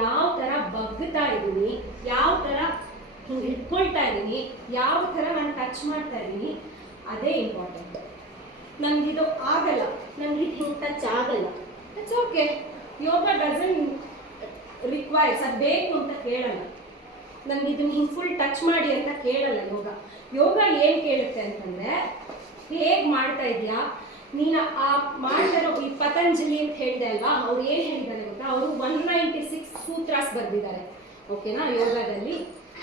ಯಾವ ಥರ ಬಗ್ಗುತ್ತಾ ಇದ್ದೀನಿ, ಯಾವ ಥರ ಹಿಂಗೆ ಇಟ್ಕೊಳ್ತಾ ಇದ್ದೀನಿ, ಯಾವ ಥರ ನಾನು ಟಚ್ ಮಾಡ್ತಾ ಇದ್ದೀನಿ, ಅದೇ ಇಂಪಾರ್ಟೆಂಟ್. ನನಗಿದು ಆಗಲ್ಲ, ನನಗೆ ಹಿಂಗೆ ಟಚ್ ಆಗಲ್ಲ, it's okay. Yoga doesn't requires, ಅದು ಬೇಕು ಅಂತ ಕೇಳಲ್ಲ. ನನಗೆ ಇದನ್ನು ಹಿಂಗೆ ಫುಲ್ ಟಚ್ ಮಾಡಿ ಅಂತ ಕೇಳಲ್ಲ ಯೋಗ. ಯೋಗ ಏನು ಕೇಳುತ್ತೆ ಅಂತಂದರೆ, ಹೇಗೆ ಮಾಡ್ತಾ ಇದೆಯಾ ನೀನು. ಆ ಮಾಡ್ತಾರೋ ಈ ಪತಂಜಲಿ ಅಂತ ಹೇಳಿದೆ ಅಲ್ವಾ, ಅವ್ರು ಏನು ಹೇಳಿದ್ದಾರೆ ಗೊತ್ತಾ? ಅವರು 196 ಸೂತ್ರಾಸ್ ಬರೆದಿದ್ದಾರೆ. ಓಕೆನಾ? ಯೋಗದಲ್ಲಿ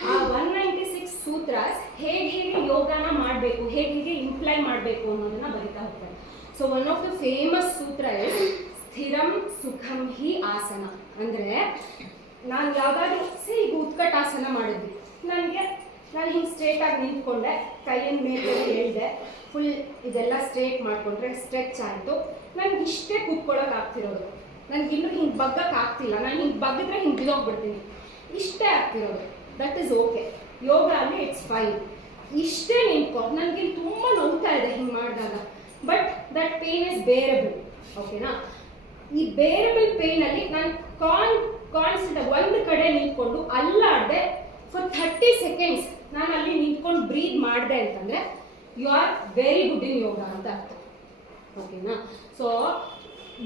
ಆ 196 ಸೂತ್ರಾಸ್ ಹೇಗೆ ಯೋಗನ ಮಾಡಬೇಕು, ಹೇಗೆ ಇಂಪ್ಲೈ ಮಾಡಬೇಕು ಅನ್ನೋದನ್ನ ಬರಿತಾ ಹೋಗ್ತಾರೆ. So one of the famous ಸೂತ್ರ ಇಸ್ ಸ್ಥಿರಂ ಸುಖಂ ಹಿ ಆಸನ. ಅಂದರೆ ನಾನು ಯಾವುದಾದ್ರೂ ಈಗ ಉತ್ಕಟಾಸನ ಮಾಡಿದ್ವಿ, ನಾನು ಹಿಂಗೆ ಸ್ಟ್ರೇಟಾಗಿ ನಿಂತ್ಕೊಂಡೆ, ಕೈಯನ್ನು ಮೇಲೆ ಹೇಳಿದೆ, ಫುಲ್ ಇದೆಲ್ಲ ಸ್ಟ್ರೇಟ್ ಮಾಡಿಕೊಂಡ್ರೆ ಸ್ಟ್ರೆಚ್ ಆಯಿತು. ನನಗೆ ಇಷ್ಟೇ ಕೂತ್ಕೊಳ್ಳೋಕೆ ಆಗ್ತಿರೋದು, ನನಗಿನ್ನೂ ಹಿಂಗೆ ಬಗ್ಗಕ್ಕೆ ಆಗ್ತಿಲ್ಲ. ನಾನು ಹಿಂಗೆ ಬಗ್ಗಿದ್ರೆ ಹಿಂಗೆ ಬಿದ್ದೋಗ್ಬಿಡ್ತೀನಿ, ಇಷ್ಟೇ ಆಗ್ತಿರೋದು. That is okay. ಯೋಗ ಅಲ್ಲಿ ಇಟ್ಸ್ ಫೈನ್. ಇಷ್ಟೇ ನಿಂತ್ಕೊ. ನನಗೆ ತುಂಬ ನೋವ್ತಾ ಇದೆ ಹಿಂಗೆ ಮಾಡಿದಾಗ, but that pain is bearable. ಓಕೆನಾ? ಈ ಬೇರಬಲ್ ಪೇನಲ್ಲಿ ನಾನು ಕಾನ್ಸ್ಟೆಂಟ್ ಒಂದು ಕಡೆ ನಿಂತ್ಕೊಂಡು ಅಲ್ಲಾಡದೆ ಫಾರ್ 30 ಸೆಕೆಂಡ್ಸ್ ನಾನು ಅಲ್ಲಿ ನಿಂತ್ಕೊಂಡು ಬ್ರೀತ್ ಮಾಡಿದೆ ಅಂತಂದರೆ you are very good in yoga ಅಂತ ಅರ್ಥ. ಓಕೆನಾ? ಸೊ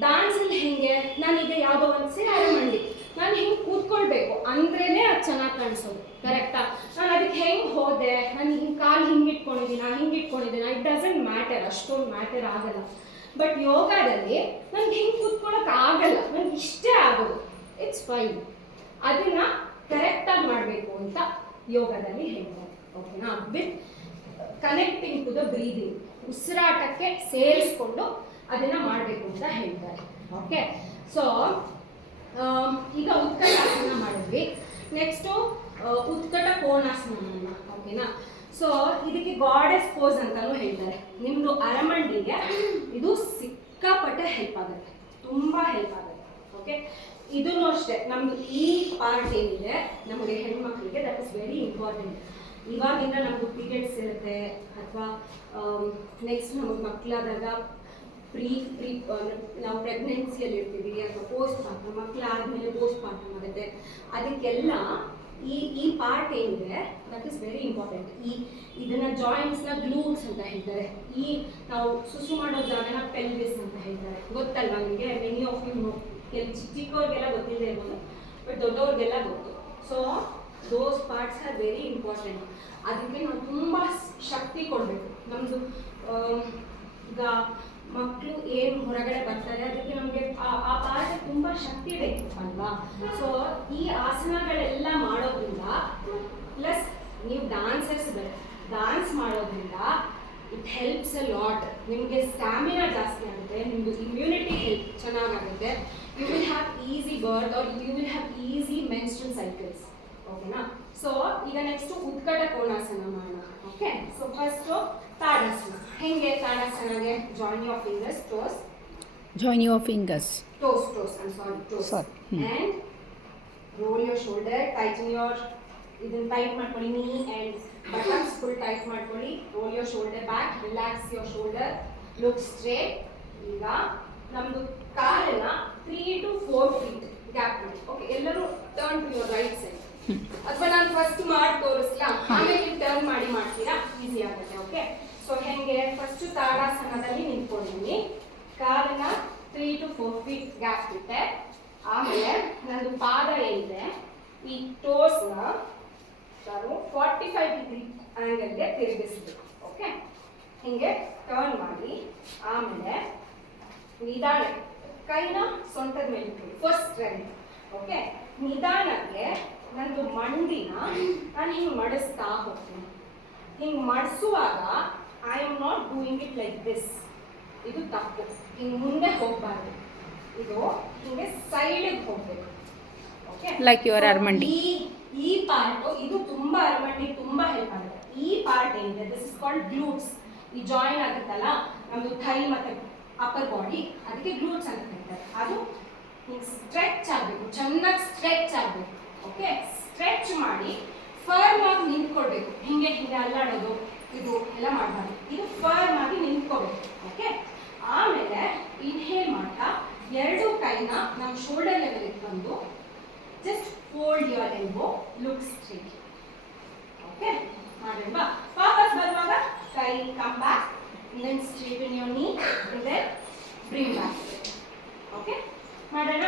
ಡಾನ್ಸಲ್ಲಿ ಹೇಗೆ, ನಾನೀಗ ಯಾವುದೋ ಒಂದು ಸೇರೆ ಮಾಡಿ ನಾನು ಹಿಂಗೆ ಕೂತ್ಕೊಳ್ಬೇಕು ಅಂದ್ರೇ ಅದು ಚೆನ್ನಾಗಿ ಕಾಣಿಸೋದು. ಕರೆಕ್ಟಾ? ನಾನು ಅದಕ್ಕೆ ಹೆಂಗೆ ಹೋದೆ, ನಾನು ಹಿಂಗೆ ಕಾಲು ಹಿಂಗೆ ಇಟ್ಕೊಂಡಿದ್ದೀನ, ಇಟ್ ಡಸಂಟ್ ಮ್ಯಾಟರ್. ಅಷ್ಟೊಂದು ಮ್ಯಾಟರ್ ಆಗಲ್ಲ. ಬಟ್ ಯೋಗದಲ್ಲಿ ನನಗೆ ಹಿಂಗೆ ಕೂತ್ಕೊಳ್ಳೋಕೆ ಆಗಲ್ಲ, ನನಗೆ ಇಷ್ಟೇ ಆಗೋದು, ಇಟ್ಸ್ ಫೈನ್. ಅದನ್ನು ಕರೆಕ್ಟಾಗಿ ಮಾಡಬೇಕು ಅಂತ ಯೋಗದಲ್ಲಿ ಹೇಳ್ತಾರೆ. ಓಕೆನಾ? With connecting to the breathing, ಉಸಿರಾಟಕ್ಕೆ ಸೇರಿಸ್ಕೊಂಡು ಅದನ್ನು ಮಾಡಬೇಕು ಅಂತ ಹೇಳ್ತಾರೆ. ಓಕೆ? ಸೊ ಈಗ ಉತ್ಕಟಾಸನ ಮಾಡಿದ್ವಿ. ನೆಕ್ಸ್ಟು ಉತ್ಕಟ ಕೋಣಾಸನ. ಓಕೆನಾ? ಸೊ ಇದಕ್ಕೆ ಗಾಡೆಸ್ ಪೋಸ್ ಅಂತಲೂ ಹೇಳ್ತಾರೆ. ನಿಮ್ಮದು ಅರಮಂಡಿಗೆ ಇದು ಸಿಕ್ಕಾಪಟ್ಟೆ ಹೆಲ್ಪ್ ಆಗುತ್ತೆ, ತುಂಬ ಹೆಲ್ಪ್ ಆಗುತ್ತೆ. ಓಕೆ? ಇದನ್ನು ಅಷ್ಟೇ ನಮ್ದು ಈ ಪಾರ್ಟ್ ಏನಿದೆ ನಮಗೆ ಹೆಣ್ಮಕ್ಳಿಗೆ ದಟ್ ಇಸ್ ವೆರಿ ಇಂಪಾರ್ಟೆಂಟ್. ಇವಾಗಿಂದ ನಮ್ದು ಪೀರಿಯಡ್ಸ್ ಇರುತ್ತೆ ಅಥವಾ ನೆಕ್ಸ್ಟ್ ನಮಗೆ ಮಕ್ಕಳಾದಾಗ ಪ್ರೀ ನಾವು ಪ್ರೆಗ್ನೆನ್ಸಿಯಲ್ಲಿ ಇರ್ತೀವಿ ಅಥವಾ ಪೋಸ್ಟ್ ಪಾರ್ಟಮ್, ಮಕ್ಕಳಾದ್ಮೇಲೆ ಪೋಸ್ಟ್ ಪಾರ್ಟಮ್ ಆಗುತ್ತೆ. ಅದಕ್ಕೆಲ್ಲ ಈ ಪಾರ್ಟ್ ಏನಿದೆ ದಟ್ ಇಸ್ ವೆರಿ ಇಂಪಾರ್ಟೆಂಟ್. ಇದನ್ನ ಜಾಯಿಂಟ್ಸ್ನ ಗ್ಲೂಟ್ಸ್ ಅಂತ ಹೇಳ್ತಾರೆ. ನಾವು ಸುಸು ಮಾಡೋ ಜಾಗನ ಪೆಲ್ವಿಸ್ ಅಂತ ಹೇಳ್ತಾರೆ. ಗೊತ್ತಲ್ವಾ ನಿಮಗೆ? Many of you know. ಚಿಕ್ಕವ್ರಿಗೆಲ್ಲ ಗೊತ್ತಿದೆ ಇರ್ಬೋದು, ಬಟ್ ದೊಡ್ಡವ್ರಿಗೆಲ್ಲ ಗೊತ್ತು. So those parts are very important. ಅದಕ್ಕೆ ನಾವು ತುಂಬ ಶಕ್ತಿ ಕೊಡಬೇಕು. ನಮ್ಮದು ಈಗ ಮಕ್ಕಳು ಏನು ಹೊರಗಡೆ ಬರ್ತಾರೆ ಅದಕ್ಕೆ ನಮಗೆ ಆ ಪಾರ್ಟ್ ತುಂಬ ಶಕ್ತಿ ಬೇಕು ಅಲ್ವಾ? ಸೊ ಈ ಆಸನಗಳೆಲ್ಲ ಮಾಡೋದ್ರಿಂದ ಪ್ಲಸ್ ನೀವು ಡಾನ್ಸರ್ಸ್ ಡಾನ್ಸ್ ಮಾಡೋದ್ರಿಂದ ಇಟ್ ಹೆಲ್ಪ್ಸ್ ಅ ಲಾಟ್. ನಿಮಗೆ ಸ್ಟ್ಯಾಮಿನಾ ಜಾಸ್ತಿ ಆಗುತ್ತೆ, ನಿಮ್ಮದು ಇಮ್ಯುನಿಟಿ ಹೆಲ್ಪ್ ಚೆನ್ನಾಗಾಗುತ್ತೆ. You will have easy birth or you will have easy menstrual cycles. ಓಕೆನಾ? ಸೊ ಈಗ ನೆಕ್ಸ್ಟು ಉತ್ಕಟ ಕೋಣಾಸನ ಮಾಡೋಣ. Okay, so first tadasana. ಹೆಂಗೆ ತಾಡಾಸನಗೆ? Join your fingers, toes. Join your fingers. Toes, toes. Sorry. And roll your shoulder, tighten your, ಇದನ್ನ tight ಮಾಡ್ಕೊಳ್ಳಿ, knee and buttocks full tight ಮಾಡ್ಕೊಳ್ಳಿ. Roll your shoulder back, relax your shoulder, look straight. ಈಗ ನಮ್ದು ಕಾಲನ್ನ 3 to 4 feet gap ಮಾಡಿ. Okay, ಎಲ್ಲರೂ turn to your right side. ಅಥವಾ ನಾನು ಫಸ್ಟ್ ಮಾಡಿ ತೋರಿಸ್ಲಾ, ಆಮೇಲೆ ನೀವು ಟರ್ನ್ ಮಾಡಿ ಮಾಡ್ತೀರಾ, ಈಸಿ ಆಗುತ್ತೆ. ಓಕೆ, ಸೊ ಹೆಂಗೆ? ಫಸ್ಟ್ ತಾಡಾಸನದಲ್ಲಿ ನಿಂತ್ಕೊಂಡಿದ್ದೀನಿ, ಕಾಲನ್ನ 3 to 4 feet ಗ್ಯಾಪ್ ಇಟ್ಟೆ. ಆಮೇಲೆ ನಂದು ಪಾದ ಏನಿದೆ ಈ ಟೋಸ್ನ ನಾನು 45 ಡಿಗ್ರಿ ಆ್ಯಂಗಲ್ಗೆ ತಿರುಗಿಸ್ಬೇಕು. ಓಕೆ, ಹಿಂಗೆ ಟರ್ನ್ ಮಾಡಿ ಆಮೇಲೆ ನಿಧಾನ ಕೈನ ಸೊಂಟದ ಮೇಲೆ ಇಟ್ಕೊಳ್ಳಿ. First right. ಓಕೆ, ನಿಧಾನಕ್ಕೆ ನಂದು ಮಂಡಿನ ನಾನು ಹಿಂಗೆ ಮಡಿಸ್ತಾ ಹೋಗ್ತೀನಿ. ಹಿಂಗೆ ಮಡಿಸುವಾಗ I am not doing it like this. ಇದು ತಪ್ಪು. ಹಿಂಗೆ ಮುಂದೆ ಹೋಗಬಾರ್ದು, ಇದು ಹಿಂಗೆ ಸೈಡಿಗೆ ಹೋಗ್ಬೇಕು. ಓಕೆ, ಲೈಕ್ ಯುವರ್ ಅರ್ಮಂಡಿ. ಈ ಪಾರ್ಟ್ ಇದು ತುಂಬಾ ಅರ್ಮಂಡಿ ತುಂಬಾ ಹೆಲ್ಪ್ ಆಗುತ್ತೆ. ಈ ಪಾರ್ಟ್ ಏನಿದೆ ದಿಸ್ ಇಸ್ ಕಾಲ್ಡ್ ಗ್ಲೂಟ್ಸ್. ಈ ಜಾಯಿನ್ ಆಗುತ್ತಲ್ಲ ನಮ್ದು ಥೈ ಮತ್ತೆ ಅಪ್ಪರ್ ಬಾಡಿ, ಅದಕ್ಕೆ ಗ್ಲೂಟ್ಸ್ ಅಂತ ಹೇಳ್ತಾರೆ. ಅದು ಹಿಂಗೆ ಸ್ಟ್ರೆಚ್ ಆಗಬೇಕು, ಚೆನ್ನಾಗಿ ಸ್ಟ್ರೆಚ್ ಆಗಬೇಕು. ಓಕೆ, ಸ್ಟ್ರೆಚ್ ಮಾಡಿ ಫರ್ಮ್ ಆಗಿ ನಿಂತ್ಕೊಳ್ಬೇಕು. ಹಿಂಗೆ ಹಿಂಗೆ ಅಲ್ಲಾಡೋದು ಇದು ಎಲ್ಲ ಮಾಡಬಾರ್ದು. ಇದು ಫರ್ಮ್ ಆಗಿ ನಿಂತ್ಕೋಬೇಕು. ಓಕೆ, ಆಮೇಲೆ ಇನ್ಹೇಲ್ ಮಾಡ್ತಾ ಎರಡು ಕೈನ ನಮ್ಮ ಶೋಲ್ಡರ್ ಲೆವೆಲ್ ಇಟ್ಕೊಂಡು just fold your elbow, look straight. Okay, ಮಾಡೋಣ. ವಾಪಸ್ ಬರುವಾಗ ಕೈ ಕಮ್ ಬ್ಯಾಕ್, ದೆನ್ ಸ್ಟ್ರೇಟನ್ ಯುವರ್ ನೀ, ದೆನ್ ಬ್ರಿಂಗ್ ಬ್ಯಾಕ್. ಓಕೆ, ಮಾಡೋಣ.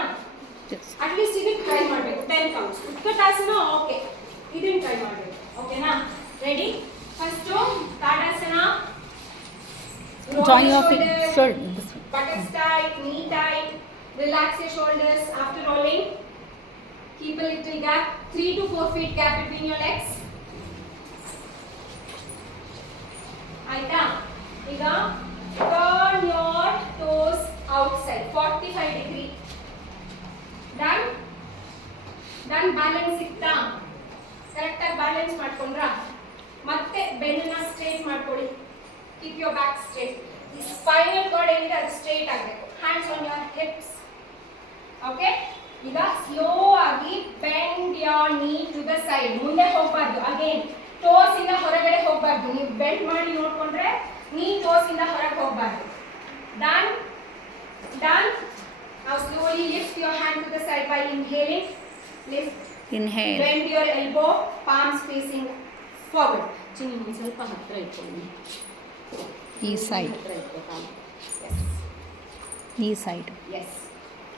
ಅಟ್ಲೀಸ್ಟ್ ಇದನ್ನು ಟ್ರೈ ಮಾಡಬೇಕು 10 ಕೌಂಟ್ಸ್. ಉತ್ಕಟಾಸನ ಓಕೆ, ಇದನ್ನು ಟ್ರೈ ಮಾಡಬೇಕು. ಓಕೆನಾ? Ready? First tadasana. Join your shoulders. Buttocks tight, knee tight. Relax your shoulders after rolling. Keep a little gap, 3 to 4 feet gap between your legs. ಆಯ್ತಾ? ಈಗ turn your toes outside 45 degree. Done? Balance ಸಿಕ್ತಾ? ಕರೆಕ್ಟಾಗಿ balance ಮಾಡ್ಕೊಂಡ್ರಾ? ಮತ್ತೆ ಬೆನ್ನನ್ನ straight ಮಾಡ್ಕೊಳ್ಳಿ. Keep your back straight. ಈ spinal cord ಏನಿದೆ ಅದು straight ಆಗಬೇಕು. Hands on your hips. Okay, ಈಗ ಸ್ಲೋ ಆಗಿ ಬೆಂಡ್ ಯೋರ್ ನೀ ಟು ದ ಸೈಡ್. ಮುಂದೆ ಹೋಗಬಾರ್ದು. ಅಗೇನ್ ಟೋಸ್ ಇಂದ ಹೊರಗಡೆ ಹೋಗಬಾರ್ದು. ನೀವು ಬೆಂಡ್ ಮಾಡಿ ನೋಡ್ಕೊಂಡ್ರೆ ನೀ ಟೋಸ್ ಇಂದ ಹೊರಗೆ ಹೋಗಬಾರ್ದು. Done? Done? Now slowly lift your hand to the side by inhaling. Lift. Inhale. Bend your elbow, palms facing forward. ಚಿನ್ನಿ ಒಂದು ಸ್ವಲ್ಪ ಹತ್ತಿರ ಇಟ್ಕೊಳ್ಳಿ. ಈ ಸೈಡ್. ಹತ್ತಿರ ಇಟ್ಕೊಳ್ಳಿ. Yes. ಈ side. Yes.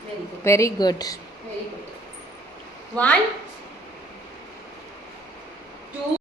Very good. Very good. Very good. 1, 2.